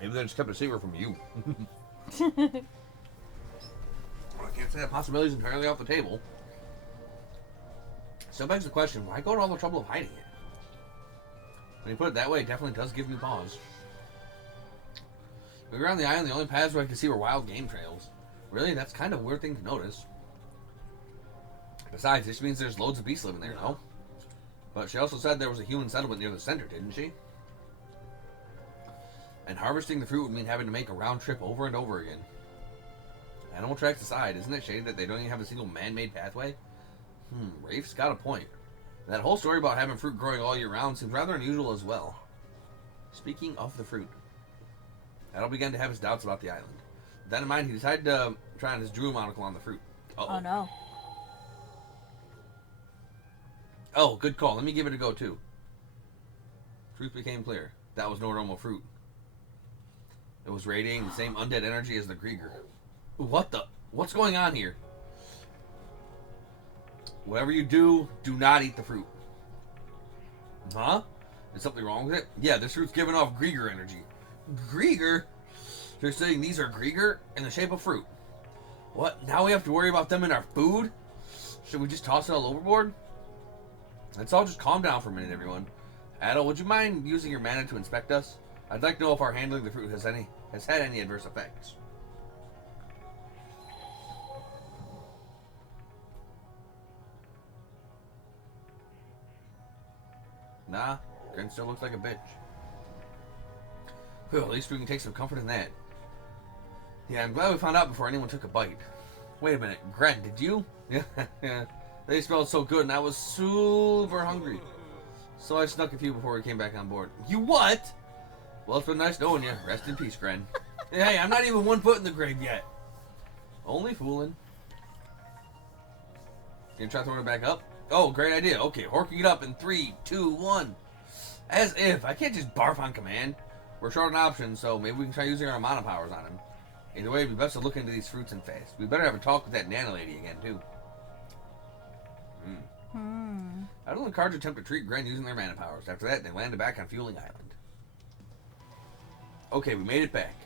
Maybe they just kept a secret from you. Well, I can't say that possibility is entirely off the table. Still begs the question, why go to all the trouble of hiding it? When you put it that way, it definitely does give me pause. When we were on the island, the only paths where I could see were wild game trails. Really, that's kind of a weird thing to notice. Besides, this means there's loads of beasts living there, no? But she also said there was a human settlement near the center, didn't she? And harvesting the fruit would mean having to make a round trip over and over again. Animal tracks aside, isn't it shady that they don't even have a single man-made pathway? Rafe's got a point. That whole story about having fruit growing all year round seems rather unusual as well. Speaking of the fruit, Adol began to have his doubts about the island. With that in mind, he decided to try on his Drew monocle on the fruit. Oh no. Oh, good call. Let me give it a go, too. Truth became clear. That was no normal fruit. It was radiating the same undead energy as the Grieger. What the? What's going on here? Whatever you do, do not eat the fruit. Huh? Is something wrong with it? Yeah, this fruit's giving off Grieger energy. Grieger? They're saying these are Grieger in the shape of fruit. What? Now we have to worry about them in our food? Should we just toss it all overboard? Let's all just calm down for a minute, everyone. Adel, would you mind using your mana to inspect us? I'd like to know if our handling the fruit has had any adverse effects. Nah, Gren still looks like a bitch. Well, at least we can take some comfort in that. Yeah, I'm glad we found out before anyone took a bite. Wait a minute, Gren, did you? Yeah. They smelled so good and I was super hungry. So I snuck a few before we came back on board. You what? Well, it's been nice knowing you. Rest in peace, Gren. Hey, I'm not even 1 foot in the grave yet. Only fooling. You gonna try throwing it back up? Oh, great idea. Okay, horking it up in 3, 2, 1. As if. I can't just barf on command. We're short on options, so maybe we can try using our mana powers on him. Either way, it'd be best to look into these fruits and fast. We better have a talk with that Nana lady again, too. I don't encourage attempt to treat Gren using their mana powers. After that, they landed back on Fueling Island. Okay, we made it back.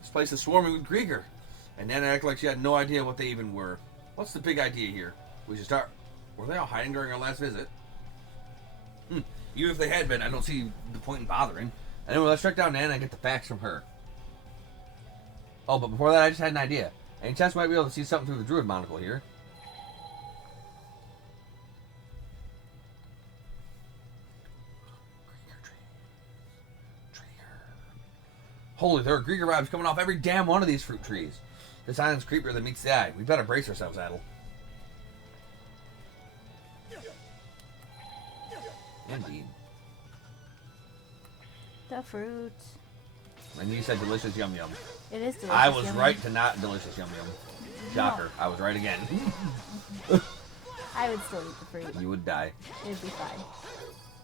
This place is swarming with Grieger. And Nana acted like she had no idea what they even were. What's the big idea here? We should start... Were they all hiding during our last visit? Even if they had been, I don't see the point in bothering. Anyway, let's track down Nana and get the facts from her. Oh, but before that, I just had an idea. Any chance we might be able to see something through the druid monocle here? Holy, there are Grieger vibes coming off every damn one of these fruit trees. This island's creepier than meets the eye. We better brace ourselves, Adel. Indeed. The fruits. And you said delicious yum yum. It is delicious. I was yum. right to not delicious yum yum. Shocker. No. I was right again. I would still eat the fruit. You would die. It'd be fine.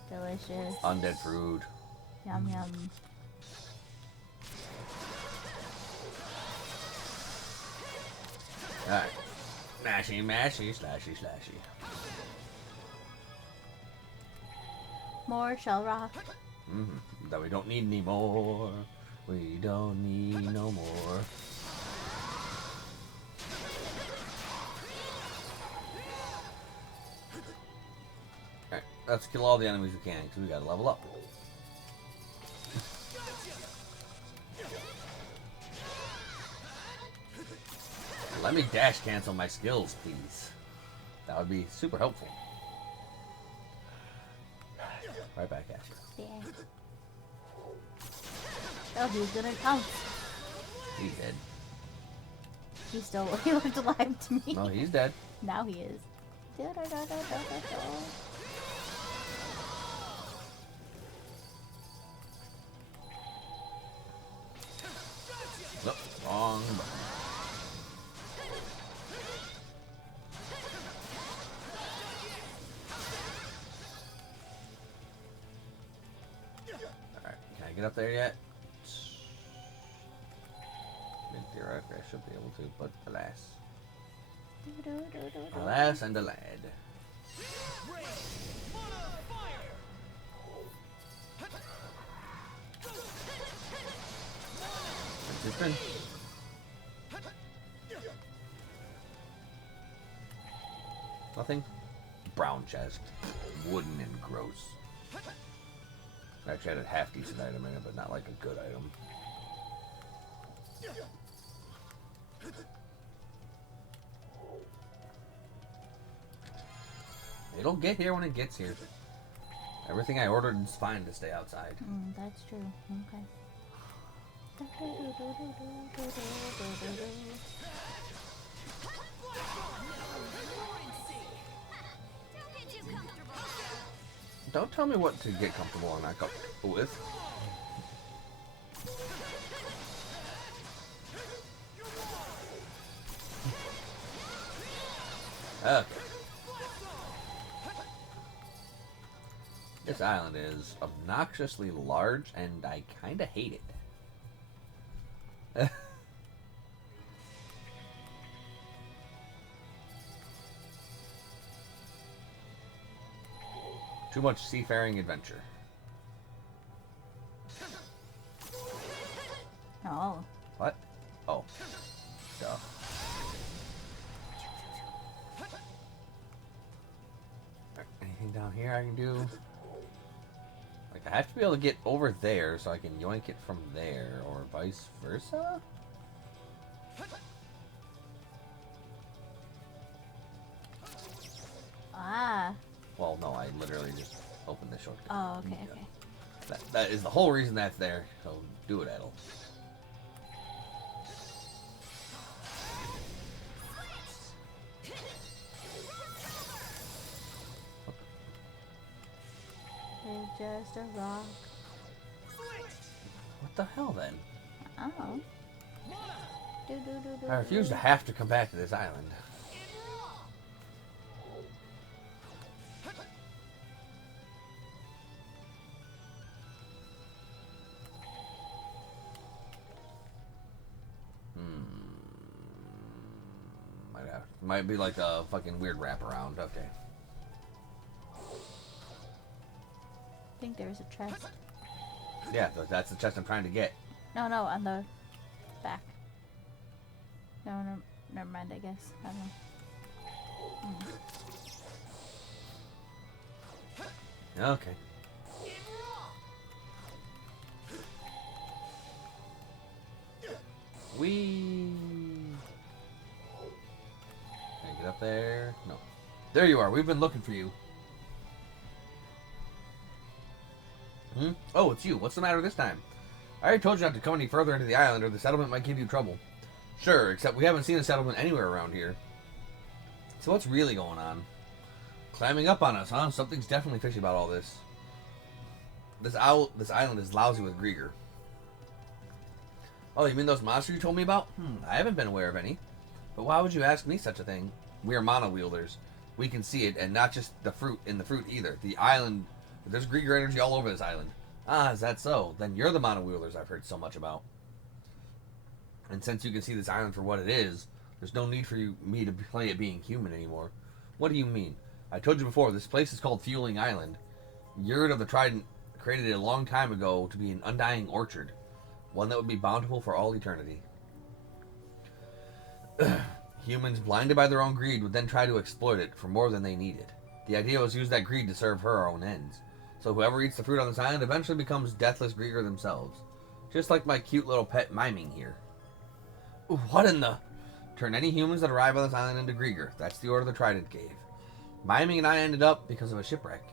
Delicious. Undead fruit. Yum yum. Alright. Mashy, mashy, slashy, slashy. More shell rock. That we don't need any more. We don't need no more. Alright, let's kill all the enemies we can, because we gotta level up. Let me dash cancel my skills, please. That would be super helpful. Right back at you. Yeah. Oh, he's gonna come. He's dead. He looked alive to me. No, he's dead. Now he is. Nope, wrong button. Alright, can I get up there yet? Theoretically, I should be able to, but alas. Alas and a lad. That's it then. Nothing? Brown chest. Wooden and gross. Actually had a half decent item in it, but not like a good item. It'll get here when it gets here. Everything I ordered is fine to stay outside. That's true. Okay. Don't get too comfortable. Don't tell me what to get comfortable or not comfortable with. Okay. This island is obnoxiously large, and I kind of hate it. Too much seafaring adventure. Oh. What? Oh. Duh. anything down here I can do? Like, I have to be able to get over there so I can yoink it from there, or vice versa? Ah. Well, no, I literally just opened the shortcut. Oh, okay, Yeah. okay. That is the whole reason that's there, so do it, Adel. It's just a rock. What the hell, then? Oh. I refuse to have to come back to this island. Might be like a fucking weird wraparound. Okay. I think there's a chest. Yeah, that's the chest I'm trying to get. No, on the back. No, never mind, I guess. I don't know. Okay. Whee! Can I get up there? No. There you are. We've been looking for you. Oh, it's you. What's the matter this time? I already told you not to come any further into the island or the settlement might give you trouble. Sure, except we haven't seen a settlement anywhere around here. So what's really going on? Climbing up on us, huh? Something's definitely fishy about all this. This island is lousy with Grieger. Oh, you mean those monsters you told me about? I haven't been aware of any. But why would you ask me such a thing? We are mono wielders. We can see it, and not just the fruit either. The island, there's Grieger energy all over this island. Ah, is that so? Then you're the mono wielders I've heard so much about. And since you can see this island for what it is, there's no need for me to play it being human anymore. What do you mean? I told you before, this place is called Fueling Island. Yurt of the Trident created it a long time ago to be an undying orchard. One that would be bountiful for all eternity. Humans, blinded by their own greed, would then try to exploit it for more than they needed. The idea was to use that greed to serve her own ends. So whoever eats the fruit on this island eventually becomes deathless Grieger themselves. Just like my cute little pet miming here. Ooh, what in the... Turn any humans that arrive on this island into Grieger. That's the order the Trident gave. Miming and I ended up because of a shipwreck.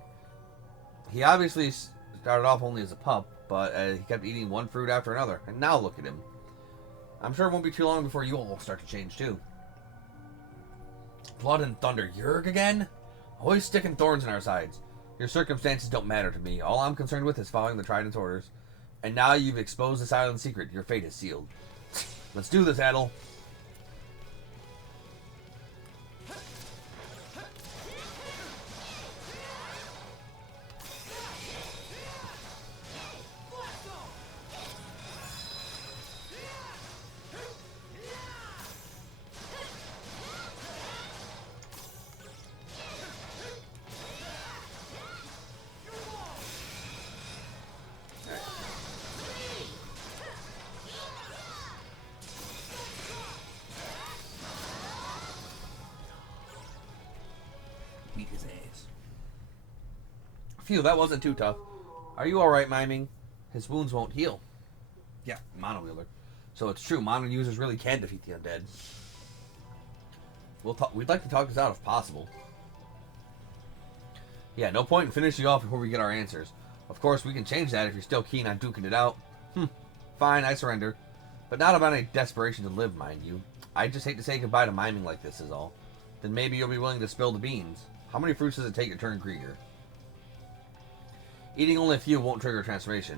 He obviously started off only as a pup, but he kept eating one fruit after another. And now look at him. I'm sure it won't be too long before you all will start to change too. Blood and thunder, Yerg again? Always sticking thorns in our sides. Your circumstances don't matter to me. All I'm concerned with is following the Trident's orders. And now you've exposed this island's secret. Your fate is sealed. Let's do this, Adel. Beat his ass. Phew, that wasn't too tough. Are you alright, Miming? His wounds won't heal. Yeah, mono wielder. So it's true, mono users really can defeat the undead. We'd like to talk this out if possible. Yeah, no point in finishing you off before we get our answers. Of course, we can change that if you're still keen on duking it out. Fine, I surrender. But not about any desperation to live, mind you. I just hate to say goodbye to miming like this is all. Then maybe you'll be willing to spill the beans. How many fruits does it take to turn Grieger? Eating only a few won't trigger a transformation.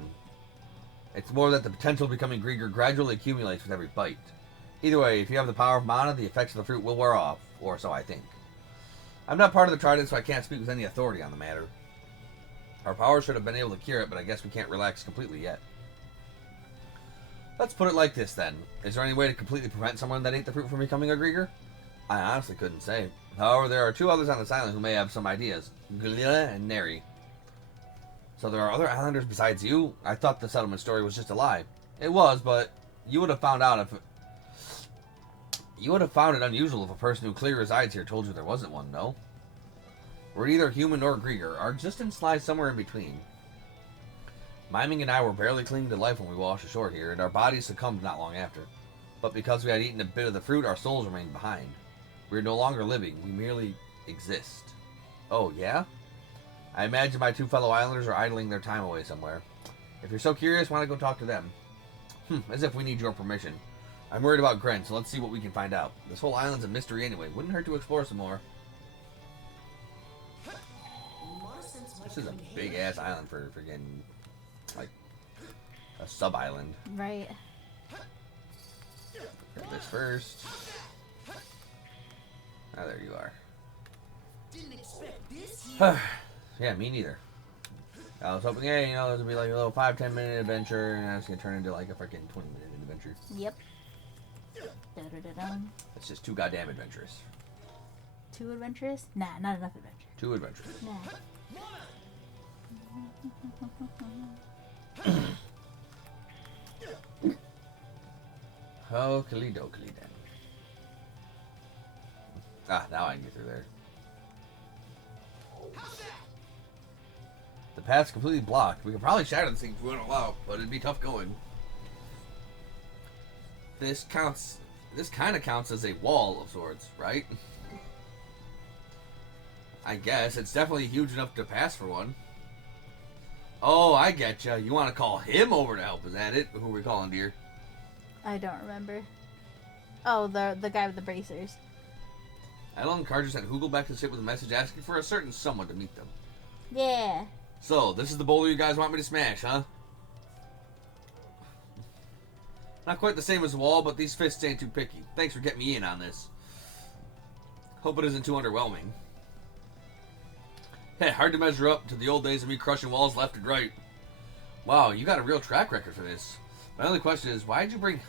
It's more that the potential of becoming Grieger gradually accumulates with every bite. Either way, if you have the power of mana, the effects of the fruit will wear off, or so I think. I'm not part of the Trident, so I can't speak with any authority on the matter. Our powers should have been able to cure it, but I guess we can't relax completely yet. Let's put it like this then. Is there any way to completely prevent someone that ate the fruit from becoming a Grieger? I honestly couldn't say. However, there are two others on this island who may have some ideas. Galila and Neri. So there are other islanders besides you? I thought the settlement story was just a lie. It was, but you would have found out if... You would have found it unusual if a person who clearly resides here told you there wasn't one, no? We're neither human nor Grieger. Our existence lies somewhere in between. Miming and I were barely clinging to life when we washed ashore here, and our bodies succumbed not long after. But because we had eaten a bit of the fruit, our souls remained behind. We are no longer living, we merely exist. Oh, yeah? I imagine my two fellow islanders are idling their time away somewhere. If you're so curious, why not go talk to them? As if we need your permission. I'm worried about Gren, so let's see what we can find out. This whole island's a mystery anyway. Wouldn't hurt to explore some more. This is a big-ass island for getting, like, a sub-island. Right. Grab this first. Ah, there you are. Didn't expect this here. Yeah, me neither. I was hoping, hey, you know, this would be like a little 5-10 minute adventure, and that's gonna turn into like a freaking 20-minute adventure. Yep. Da-da-da-dum. It's just too goddamn adventurous. 2 adventures? Nah, not enough adventure. Too adventurous. Nah. Oakley dokley then. Ah, now I can get through there. The path's completely blocked. We could probably shatter this thing if we went all out, but it'd be tough going. This kind of counts as a wall of sorts, right? I guess. It's definitely huge enough to pass for one. Oh, I getcha. You want to call him over to help, is that it? Who are we calling, dear? I don't remember. Oh, the guy with the bracers. Adel and Carter sent Hoogle back to the ship with a message asking for a certain someone to meet them. Yeah. So, this is the boulder you guys want me to smash, huh? Not quite the same as the wall, but these fists ain't too picky. Thanks for getting me in on this. Hope it isn't too underwhelming. Hey, hard to measure up to the old days of me crushing walls left and right. Wow, you got a real track record for this. My only question is, why'd you bring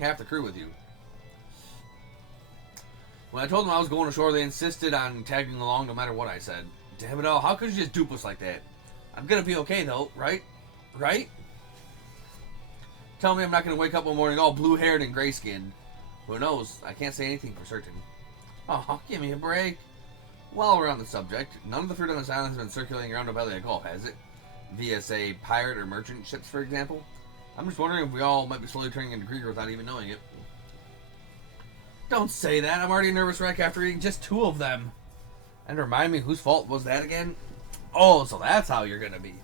half the crew with you? When I told them I was going ashore, they insisted on tagging along no matter what I said. Damn it all, how could you just dupe us like that? I'm gonna be okay though, right? Right? Tell me I'm not gonna wake up one morning all blue-haired and gray-skinned. Who knows? I can't say anything for certain. Oh, give me a break. While we're on the subject, none of the fruit on this island has been circulating around Obelia Gulf, has it? Via, say, pirate or merchant ships, for example? I'm just wondering if we all might be slowly turning into Grieger without even knowing it. Don't say that. I'm already a nervous wreck after eating just 2 of them. And remind me, whose fault was that again? Oh, so that's how you're gonna be.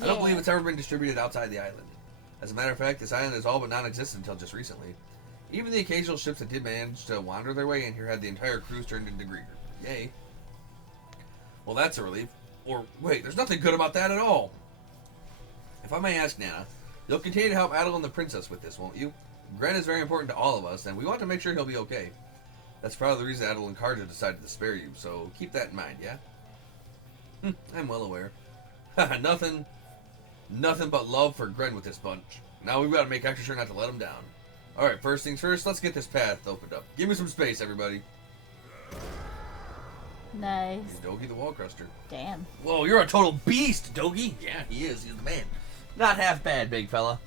I don't believe it's ever been distributed outside the island. As a matter of fact, this island is all but non-existent until just recently. Even the occasional ships that did manage to wander their way in here had the entire cruise turned into Grieger. Yay. Well, that's a relief. Or, wait, there's nothing good about that at all. If I may ask, Nana, you'll continue to help Adel and the princess with this, won't you? Gren is very important to all of us, and we want to make sure he'll be okay. That's probably the reason Adel and Karja decided to spare you, so keep that in mind, yeah? I'm well aware. Nothing but love for Gren with this bunch. Now we've got to make extra sure not to let him down. Alright, first things first, let's get this path opened up. Give me some space, everybody. Nice. Here's Dogi the Wall Cruster. Damn. Whoa, you're a total beast, Dogi! Yeah, he is. He's the man. Not half bad, big fella.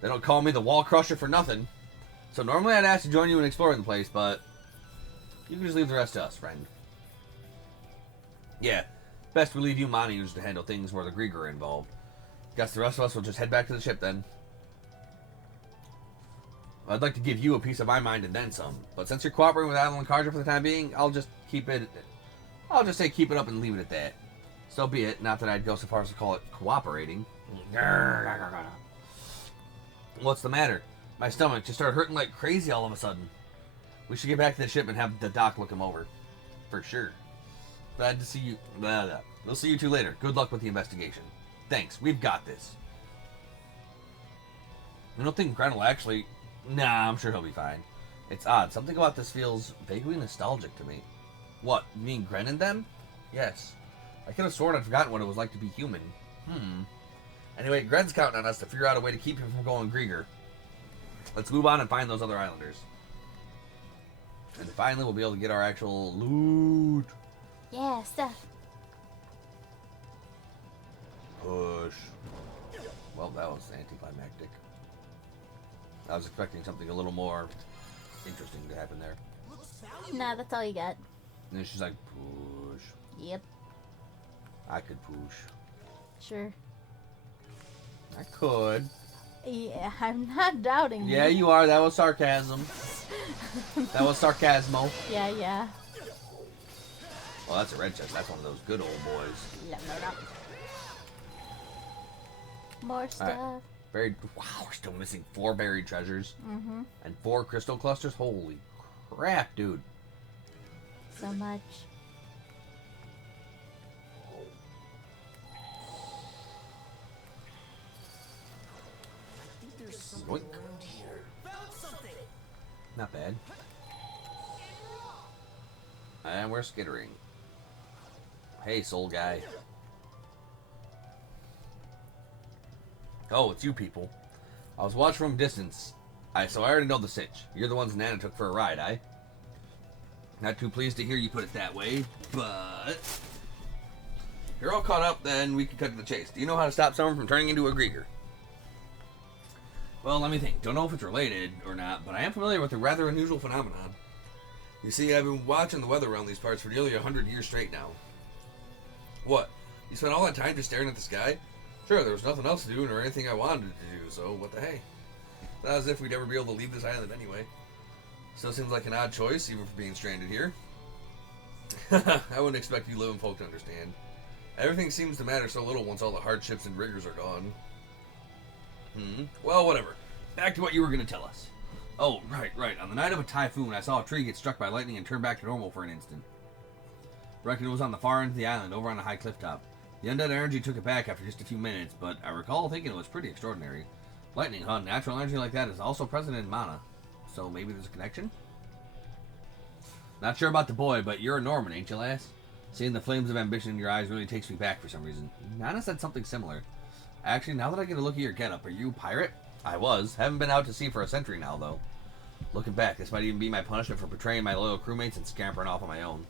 They don't call me the Wall Crusher for nothing. So normally I'd ask to join you in exploring the place, but you can just leave the rest to us, friend. Yeah, best we leave you Montagues to handle things where the Grieger are involved. Guess the rest of us will just head back to the ship then. I'd like to give you a piece of my mind and then some, but since you're cooperating with Adel and Karja for the time being, I'll just say keep it up and leave it at that. So be it, not that I'd go so far as to call it cooperating. What's the matter? My stomach just started hurting like crazy all of a sudden. We should get back to the ship and have the doc look him over. For sure. Glad to see you. Blah, blah. We'll see you two later. Good luck with the investigation. Thanks. We've got this. I don't think Gren will actually... Nah, I'm sure he'll be fine. It's odd. Something about this feels vaguely nostalgic to me. What? You mean Gren and them? Yes. I could have sworn I'd forgotten what it was like to be human. Anyway, Gren's counting on us to figure out a way to keep him from going Grieger. Let's move on and find those other islanders. And finally, we'll be able to get our actual loot. Yeah, stuff. Push. Well, that was anticlimactic. I was expecting something a little more interesting to happen there. valuable. Nah, that's all you got. And then she's like, push. Yep, I could push. sure. I could. Yeah, I'm not doubting Yeah, you. you are. That was sarcasm. That was sarcasmo. Yeah, yeah. Well, that's a red chest. That's one of those good old boys. Blah, blah, blah. More stuff. Buried. Wow, we're still missing 4 buried treasures. Mm-hmm. And 4 crystal clusters. Holy crap, dude. So much. I think there's something Yoink. around here. Found something. Not bad. And we're skittering. Hey, soul guy. Oh, it's you people. I was watching from a distance. So I already know the sitch. You're the ones Nana took for a ride, eh? Not too pleased to hear you put it that way, but... If you're all caught up, then we can cut to the chase. Do you know how to stop someone from turning into a Grieger? Well, let me think. Don't know if it's related or not, but I am familiar with a rather unusual phenomenon. You see, I've been watching the weather around these parts for nearly 100 years straight now. What? You spent all that time just staring at the sky? Sure, there was nothing else to do or anything I wanted to do, so what the hey? Not as if we'd ever be able to leave this island anyway. Still seems like an odd choice, even for being stranded here. I wouldn't expect you living folk to understand. Everything seems to matter so little once all the hardships and rigors are gone. Well, whatever. Back to what you were going to tell us. Oh, right. On the night of a typhoon, I saw a tree get struck by lightning and turn back to normal for an instant. Reckon it was on the far end of the island, over on a high cliff top. The undead energy took it back after just a few minutes, but I recall thinking it was pretty extraordinary. Lightning, huh? Natural energy like that is also present in mana. So maybe there's a connection? Not sure about the boy, but you're a Norman, ain't you, lass? Seeing the flames of ambition in your eyes really takes me back for some reason. Nana said something similar. Actually, now that I get a look at your getup, are you a pirate? I was. Haven't been out to sea for a century now, though. Looking back, this might even be my punishment for betraying my loyal crewmates and scampering off on my own.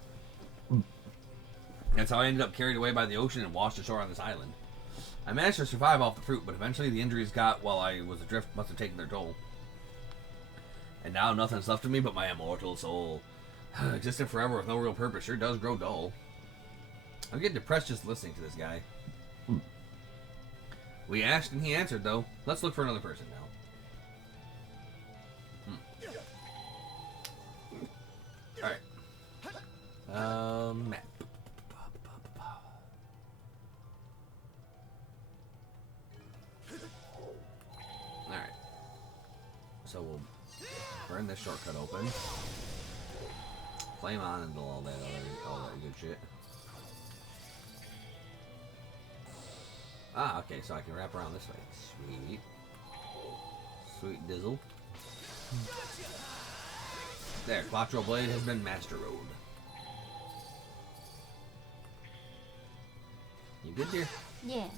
That's how I ended up carried away by the ocean and washed ashore on this island. I managed to survive off the fruit, but eventually the injuries got while I was adrift must have taken their toll. And now nothing's left of me but my immortal soul. Existing forever with no real purpose sure does grow dull. I'm getting depressed just listening to this guy. We asked and he answered, though. Let's look for another person now. Alright. Map. Alright. So we'll burn this shortcut open. Flame on and all that good shit. Ah, okay, so I can wrap around this way. Sweet. Sweet dizzle. There, Quattro Blade has been Master Road. You good, dear? Yeah.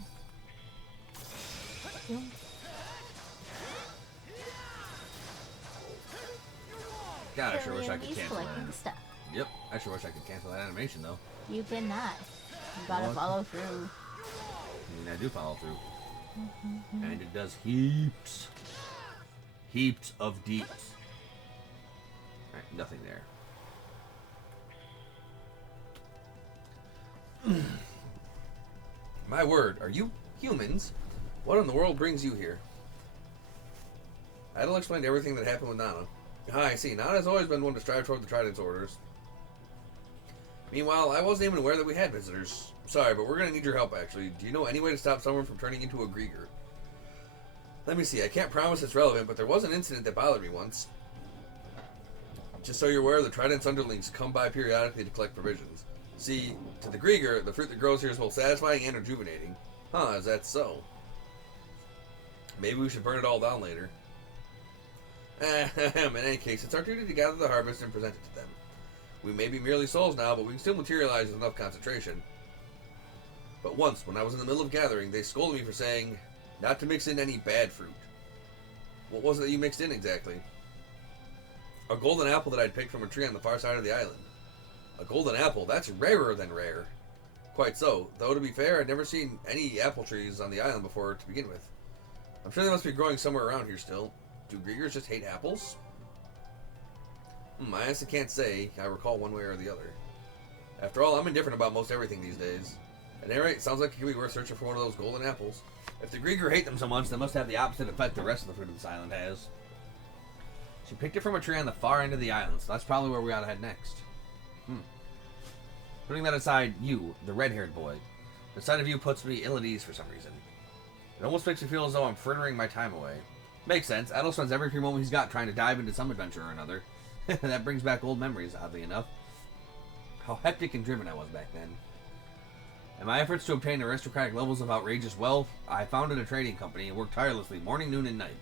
God, I sure wish I could He's cancel collecting that. stuff. Yep, I sure wish I could cancel that animation, though. You cannot. You gotta What? follow through. I mean, I do follow through. And it does heaps. Heaps of deeps. Alright, nothing there. My word, are you humans? What in the world brings you here? Idle explained everything that happened with Nana. Ah, I see. Nana has always been one to strive toward the Trident's orders. Meanwhile, I wasn't even aware that we had visitors. Sorry, but we're going to need your help, actually. Do you know any way to stop someone from turning into a Grieger? Let me see. I can't promise it's relevant, but there was an incident that bothered me once. Just so you're aware, the Trident's underlings come by periodically to collect provisions. See, to the Grieger, the fruit that grows here is both satisfying and rejuvenating. Huh, is that so? Maybe we should burn it all down later. In any case, it's our duty to gather the harvest and present it to them. We may be merely souls now, but we can still materialize with enough concentration. But once, when I was in the middle of gathering, they scolded me for saying not to mix in any bad fruit. What was it that you mixed in exactly? A golden apple that I'd picked from a tree on the far side of the island. A golden apple? That's rarer than rare. Quite so, though to be fair, I'd never seen any apple trees on the island before to begin with. I'm sure they must be growing somewhere around here still. Do Griegers just hate apples? I honestly can't say I recall one way or the other. After all, I'm indifferent about most everything these days. At any rate, it sounds like it could be worth searching for one of those golden apples. If the Grieger hate them so much, they must have the opposite effect the rest of the fruit of this island has. She picked it from a tree on the far end of the island, so that's probably where we ought to head next. Putting that aside, you, the red-haired boy, the sight of you puts me ill at ease for some reason. It almost makes me feel as though I'm frittering my time away. Makes sense. Adol spends every free moment he's got trying to dive into some adventure or another. That brings back old memories, oddly enough. How hectic and driven I was back then. In my efforts to obtain aristocratic levels of outrageous wealth, I founded a trading company and worked tirelessly morning, noon, and night.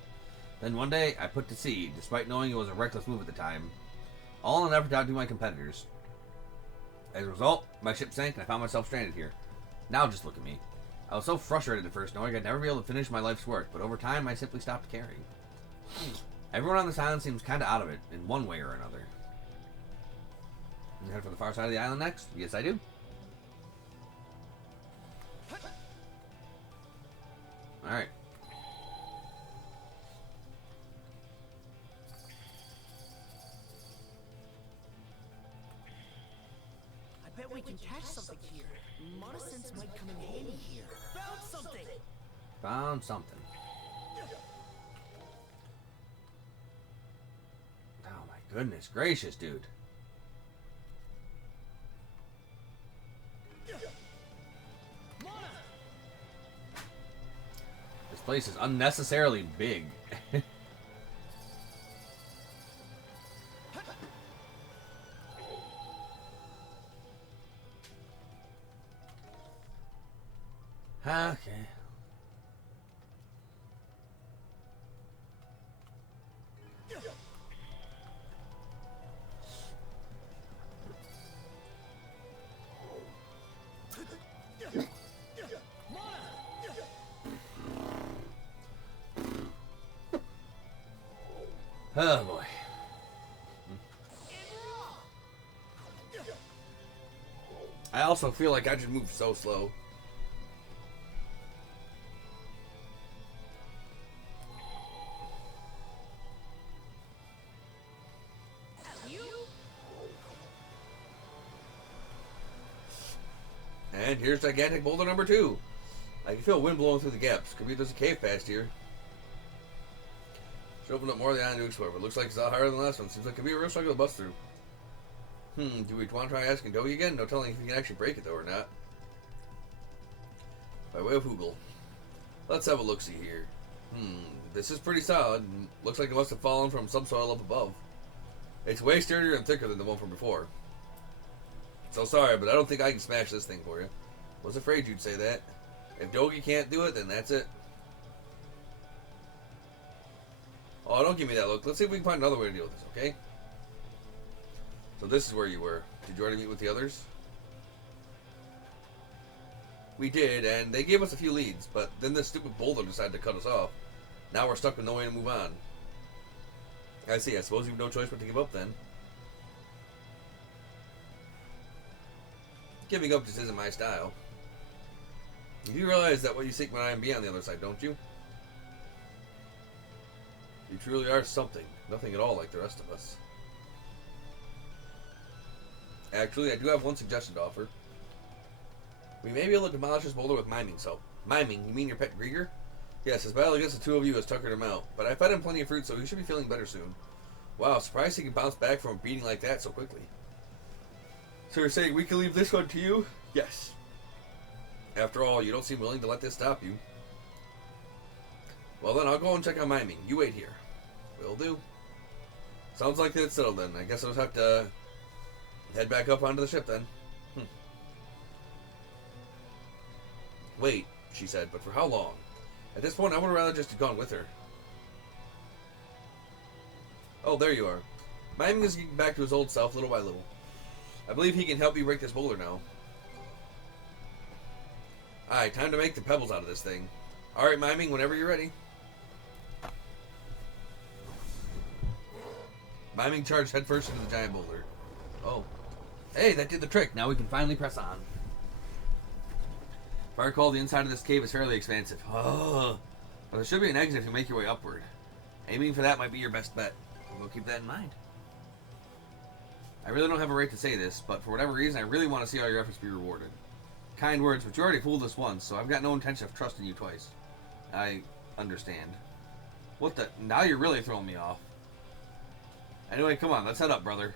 Then one day, I put to sea, despite knowing it was a reckless move at the time, all in an effort to outdo my competitors. As a result, my ship sank and I found myself stranded here. Now just look at me. I was so frustrated at first, knowing I'd never be able to finish my life's work, but over time, I simply stopped caring. Everyone on this island seems kinda out of it, in one way or another. You head for the far side of the island next? Yes, I do. Alright. I bet we can catch something here. Monosynths might come in handy here. Found something! Found something. Oh my goodness gracious, dude. This place is unnecessarily big. Okay. Oh boy. I also feel like I just moved so slow. And here's gigantic boulder number 2. I can feel wind blowing through the gaps. Could be there's a cave past here. Should open up more of the island to explore, but looks like it's a lot higher than the last one. Seems like it could be a real struggle to bust through. Do we want to try asking Dogi again? No telling if he can actually break it though or not. By way of Hoogle. Let's have a look-see here. This is pretty solid. Looks like it must have fallen from subsoil up above. It's way sturdier and thicker than the one from before. So sorry, but I don't think I can smash this thing for you. Was afraid you'd say that. If Dogi can't do it, then that's it. Oh, don't give me that look. Let's see if we can find another way to deal with this, okay? So this is where you were. Did you already meet with the others? We did, and they gave us a few leads, but then this stupid boulder decided to cut us off. Now we're stuck with no way to move on. I see. I suppose you have no choice but to give up then. Giving up just isn't my style. You do realize that what you seek might be on the other side, don't you? You truly are something. Nothing at all like the rest of us. Actually, I do have one suggestion to offer. We may be able to demolish this boulder with miming's help. Miming? You mean your pet Grieger? Yes, his battle against the two of you has tuckered him out. But I fed him plenty of fruit, so he should be feeling better soon. Wow, surprised he can bounce back from a beating like that so quickly. So you're saying we can leave this one to you? Yes. After all, you don't seem willing to let this stop you. Well then, I'll go and check on miming. You wait here. Will do. Sounds like it's settled then. I guess I'll just have to head back up onto the ship then. Wait, she said, but for how long? At this point, I would have rather just have gone with her. Oh, there you are. Miming is getting back to his old self little by little. I believe he can help you break this boulder now. Alright, time to make the pebbles out of this thing. Alright, Miming, whenever you're ready. Miming charged headfirst into the giant boulder. Oh. Hey, that did the trick. Now we can finally press on. If I recall, the inside of this cave is fairly expansive. Oh. But there should be an exit if you make your way upward. Aiming for that might be your best bet. We'll keep that in mind. I really don't have a right to say this, but for whatever reason, I really want to see all your efforts be rewarded. Kind words, but you already fooled us once, so I've got no intention of trusting you twice. I understand. What the? Now you're really throwing me off. Anyway, come on, let's head up, brother.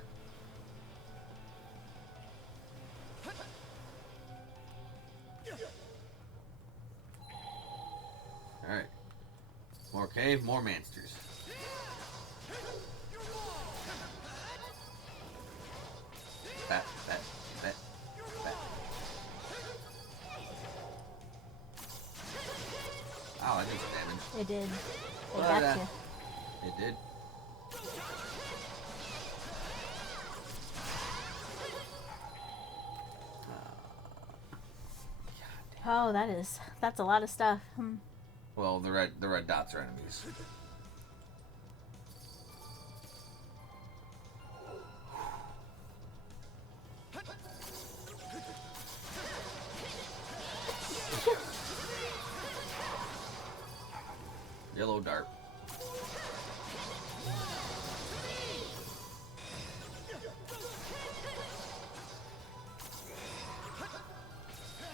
Alright. More cave, more monsters. Bat, bat, bat, bat. Ow, that did some damage. It did. It Well, got you. It did. Oh, that's a lot of stuff. Well, the red dots are enemies. Yellow dart.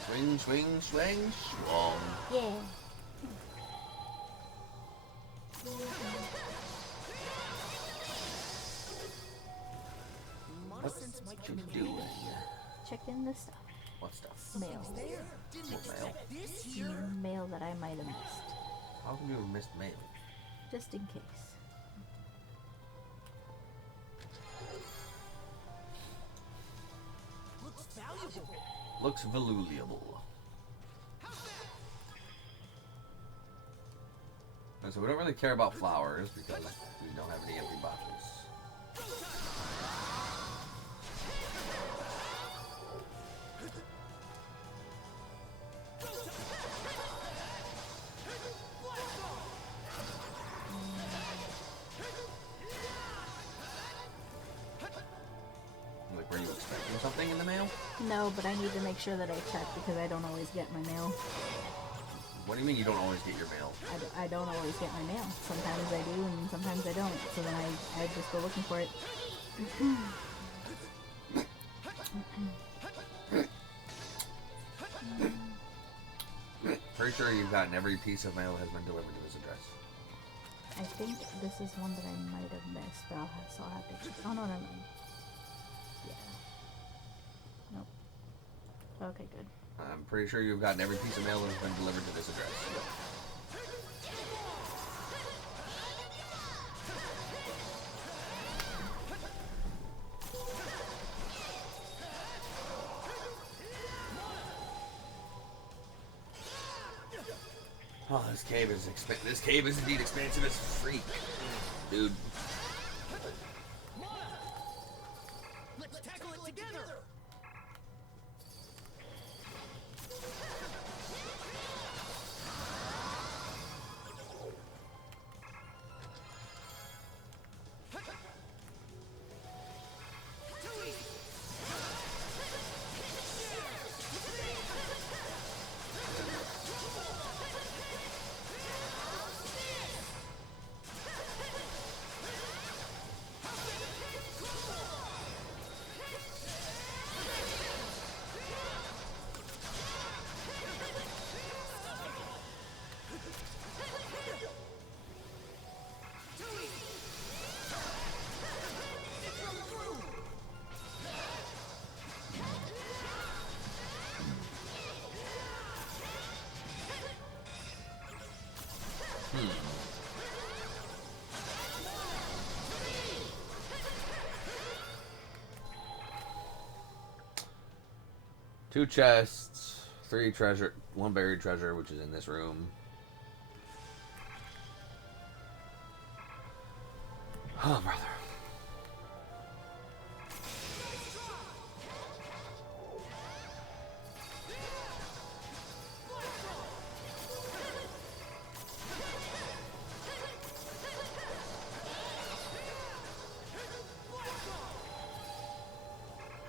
Swing, swing, swing, swung. Yeah. What you doing here? Checking this stuff. What stuff? Mail. What mail? Mail that I might have missed. How come you have missed mail? Just in case. Looks valuable. Looks valuable. So we don't really care about flowers because we don't have any empty bottles. Like, were you expecting something in the mail? No, but I need to make sure that I check because I don't always get my mail. What do you mean you don't always get your mail? I don't always get my mail. Sometimes I do and sometimes I don't. So then I just go looking for it. Pretty sure you've gotten every piece of mail has been delivered to this address. I think this is one that I might have missed, but I'll have to check. Oh, no, never mind. Yeah. Nope. Okay, good. I'm pretty sure you've gotten every piece of mail that has been delivered to this address. Oh, this cave is indeed expansive as freak, dude. Let's tackle it together. Two chests, 3 treasure, 1 buried treasure, which is in this room. Oh, brother.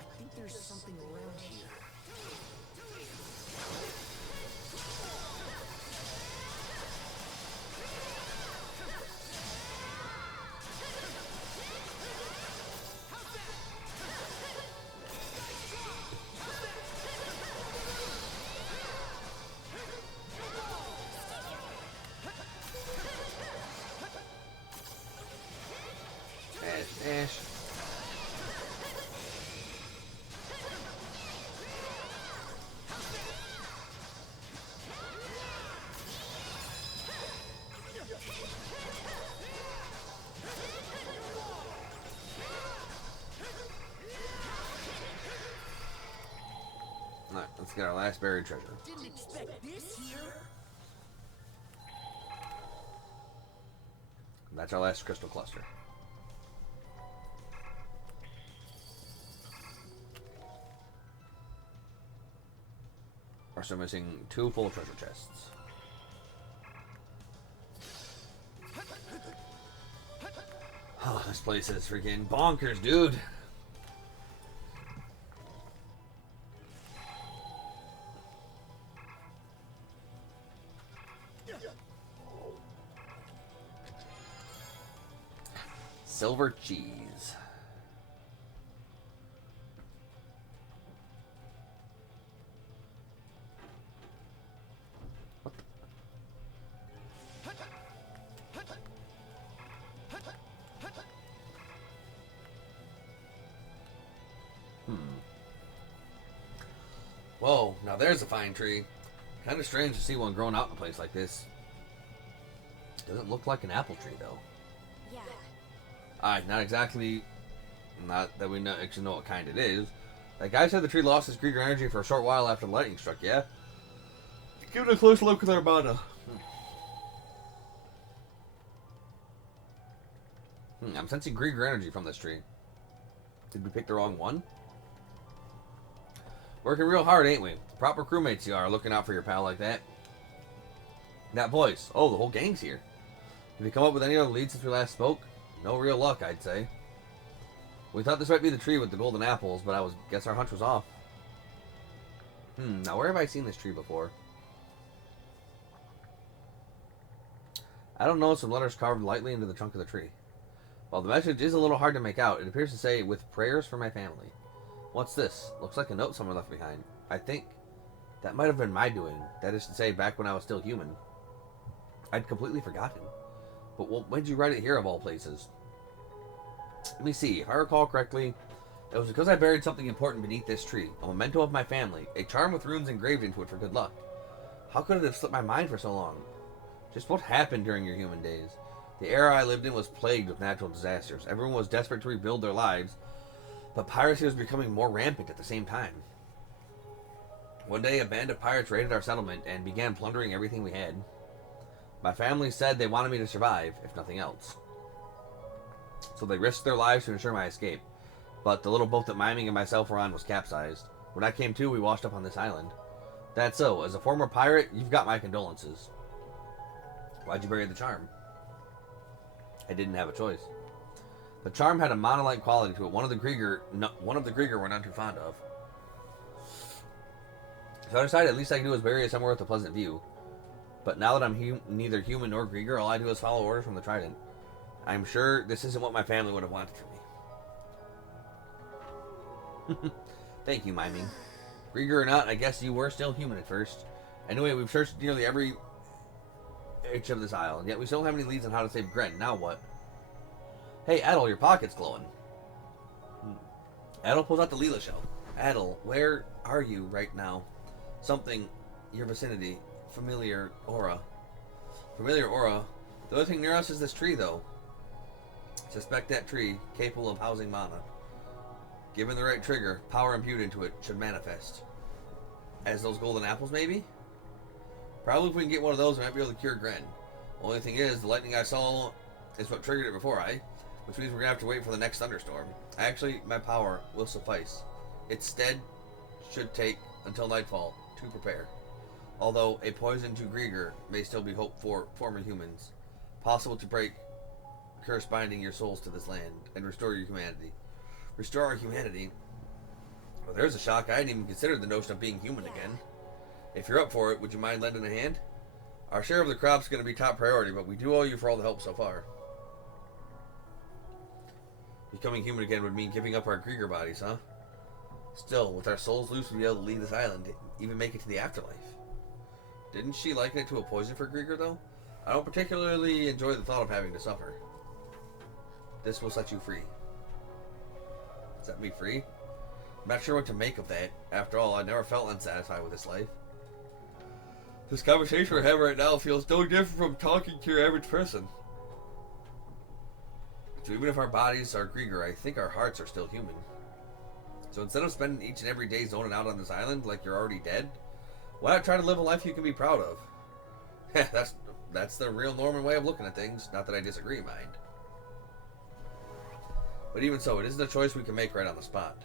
I think there's something around here. get our last buried treasure. Didn't expect this here. And that's our last crystal cluster. We're still missing 2 full treasure chests. Oh, this place is freaking bonkers, dude. Silver cheese. Whoa, now there's a fine tree. Kind of strange to see one growing out in a place like this. Doesn't look like an apple tree, though. Yeah. Alright, not exactly. Not that we know, actually know what kind it is. That guy said the tree lost its Krieger energy for a short while after the lightning struck, yeah? Give it a close look with our mana. I'm sensing Krieger energy from this tree. Did we pick the wrong one? Working real hard, ain't we? Proper crewmates you are, looking out for your pal like that. That voice. Oh, the whole gang's here. Have you come up with any other leads since we last spoke? No real luck, I'd say. We thought this might be the tree with the golden apples, but guess our hunch was off. Now where have I seen this tree before? I don't know, some letters carved lightly into the trunk of the tree. While the message is a little hard to make out, it appears to say, with prayers for my family. What's this? Looks like a note someone left behind. I think that might have been my doing. That is to say, back when I was still human. I'd completely forgotten. But when did you write it here, of all places? Let me see. If I recall correctly, it was because I buried something important beneath this tree. A memento of my family. A charm with runes engraved into it for good luck. How could it have slipped my mind for so long? Just what happened during your human days? The era I lived in was plagued with natural disasters. Everyone was desperate to rebuild their lives, but piracy was becoming more rampant at the same time. One day, a band of pirates raided our settlement and began plundering everything we had. My family said they wanted me to survive, if nothing else. So they risked their lives to ensure my escape. But the little boat that Miming and myself were on was capsized. When I came to, we washed up on this island. That's so. As a former pirate, you've got my condolences. Why'd you bury the charm? I didn't have a choice. The charm had a mana-like quality to it, one of the Krieger were not too fond of. So I decided at least I could do is bury it somewhere with a pleasant view. But now that I'm neither human nor Krieger, all I do is follow orders from the Trident. I'm sure this isn't what my family would have wanted for me. Thank you, Miming. Krieger or not, I guess you were still human at first. Anyway, we've searched nearly every inch of this isle, and yet we still don't have any leads on how to save Gren. Now what? Hey, Adel, your pocket's glowing. Adel pulls out the Leela shell. Adel, where are you right now? Something, your vicinity, familiar aura. Familiar aura. The only thing near us is this tree, though. Suspect that tree, capable of housing mana. Given the right trigger, power imbued into it should manifest. As those golden apples, maybe? Probably if we can get one of those, we might be able to cure Gren. Only thing is, the lightning I saw is what triggered it before, which means we're gonna have to wait for the next thunderstorm. Actually, my power will suffice. Its stead should take until nightfall to prepare. Although a poison to Grieger may still be hoped for former humans. Possible to break curse binding your souls to this land and restore your humanity. Restore our humanity? Well, there's a shock. I hadn't even considered the notion of being human again. If you're up for it, would you mind lending a hand? Our share of the crop's going to be top priority, but we do owe you for all the help so far. Becoming human again would mean giving up our Krieger bodies, huh? Still, with our souls loose, we'd be able to leave this island, even make it to the afterlife. Didn't she liken it to a poison for Krieger, though? I don't particularly enjoy the thought of having to suffer. This will set you free. Set me free? I'm not sure what to make of that. After all, I never felt unsatisfied with this life. This conversation we're having right now feels no different from talking to your average person. So even if our bodies are Krieger, I think our hearts are still human. So instead of spending each and every day zoning out on this island like you're already dead, why not try to live a life you can be proud of? Yeah, that's the real Norman way of looking at things. Not that I disagree, mind. But even so, it isn't a choice we can make right on the spot.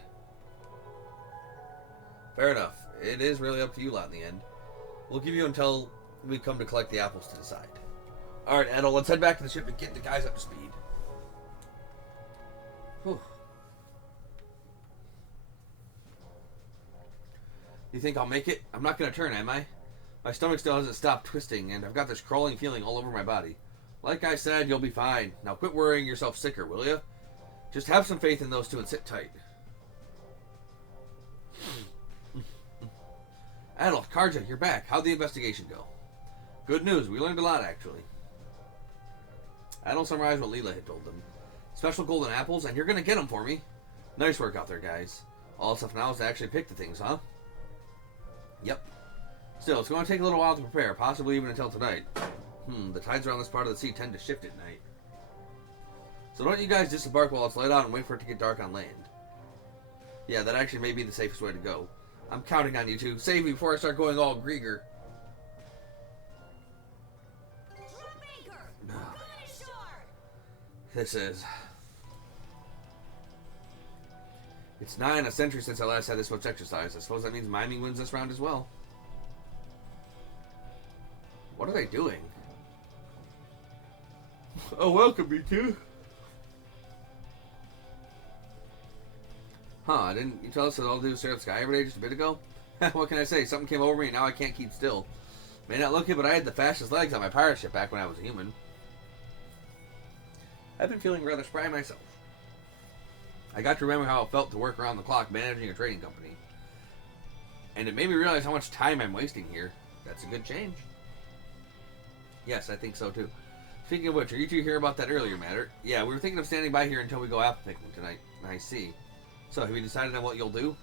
Fair enough. It is really up to you lot in the end. We'll give you until we come to collect the apples to decide. Alright, Adol, let's head back to the ship and get the guys up to speed. Whew. You think I'll make it? I'm not going to turn, am I? My stomach still hasn't stopped twisting, and I've got this crawling feeling all over my body. Like I said, you'll be fine. Now quit worrying yourself sicker, will you? Just have some faith in those two and sit tight. Adolf, Karja, you're back. How'd the investigation go? Good news. We learned a lot, actually. Adolf summarized what Leela had told them. Special golden apples, and you're going to get them for me. Nice work out there, guys. All that's left now is to actually pick the things, huh? Yep. Still, it's going to take a little while to prepare, possibly even until tonight. The tides around this part of the sea tend to shift at night. So don't you guys disembark while it's light out and wait for it to get dark on land. Yeah, that actually may be the safest way to go. I'm counting on you two. Save me before I start going all Grieger. Drop anchor! We're going ashore! This is... It's nigh on a century since I last had this much exercise. I suppose that means miming wins this round as well. What are they doing? Oh, welcome, me too. Huh, didn't you tell us that all they do is stare at the sky every day just a bit ago? What can I say? Something came over me and now I can't keep still. May not look it, but I had the fastest legs on my pirate ship back when I was a human. I've been feeling rather spry myself. I got to remember how it felt to work around the clock managing a trading company. And it made me realize how much time I'm wasting here. That's a good change. Yes, I think so too. Speaking of which, are you two hear about that earlier matter? Yeah, we were thinking of standing by here until we go apple picking tonight. I see. So, have you decided on what you'll do?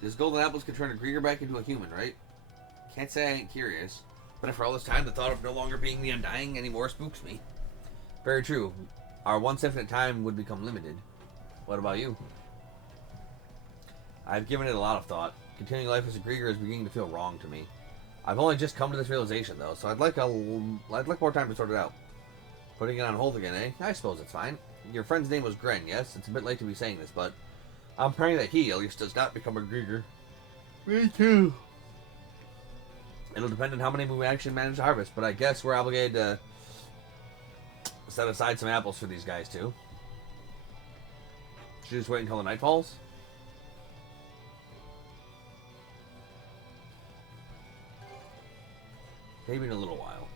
These golden apples can turn a Grieger back into a human, right? Can't say I ain't curious. But for all this time, the thought of no longer being the Undying anymore spooks me. Very true. Our once infinite time would become limited. What about you? I've given it a lot of thought. Continuing life as a Grieger is beginning to feel wrong to me. I've only just come to this realization, though, so I'd like more time to sort it out. Putting it on hold again, eh? I suppose it's fine. Your friend's name was Gren, yes? It's a bit late to be saying this, but I'm praying that he, at least, does not become a Grieger. Me too. It'll depend on how many we actually manage to harvest, but I guess we're obligated to set aside some apples for these guys, too. Should we just wait until the night falls? Maybe in a little while.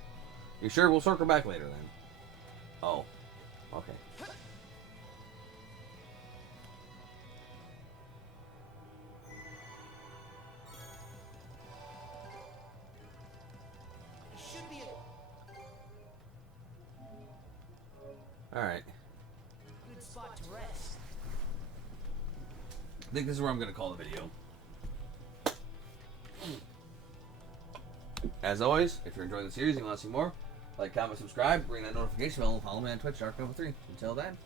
You sure? We'll circle back later, then. Oh. Okay. Should be a Alright. good spot to rest. I think this is where I'm going to call the video. As always, if you're enjoying the series and you want to see more, like, comment, subscribe, ring that notification bell, and follow me on Twitch, Dark3. Until then.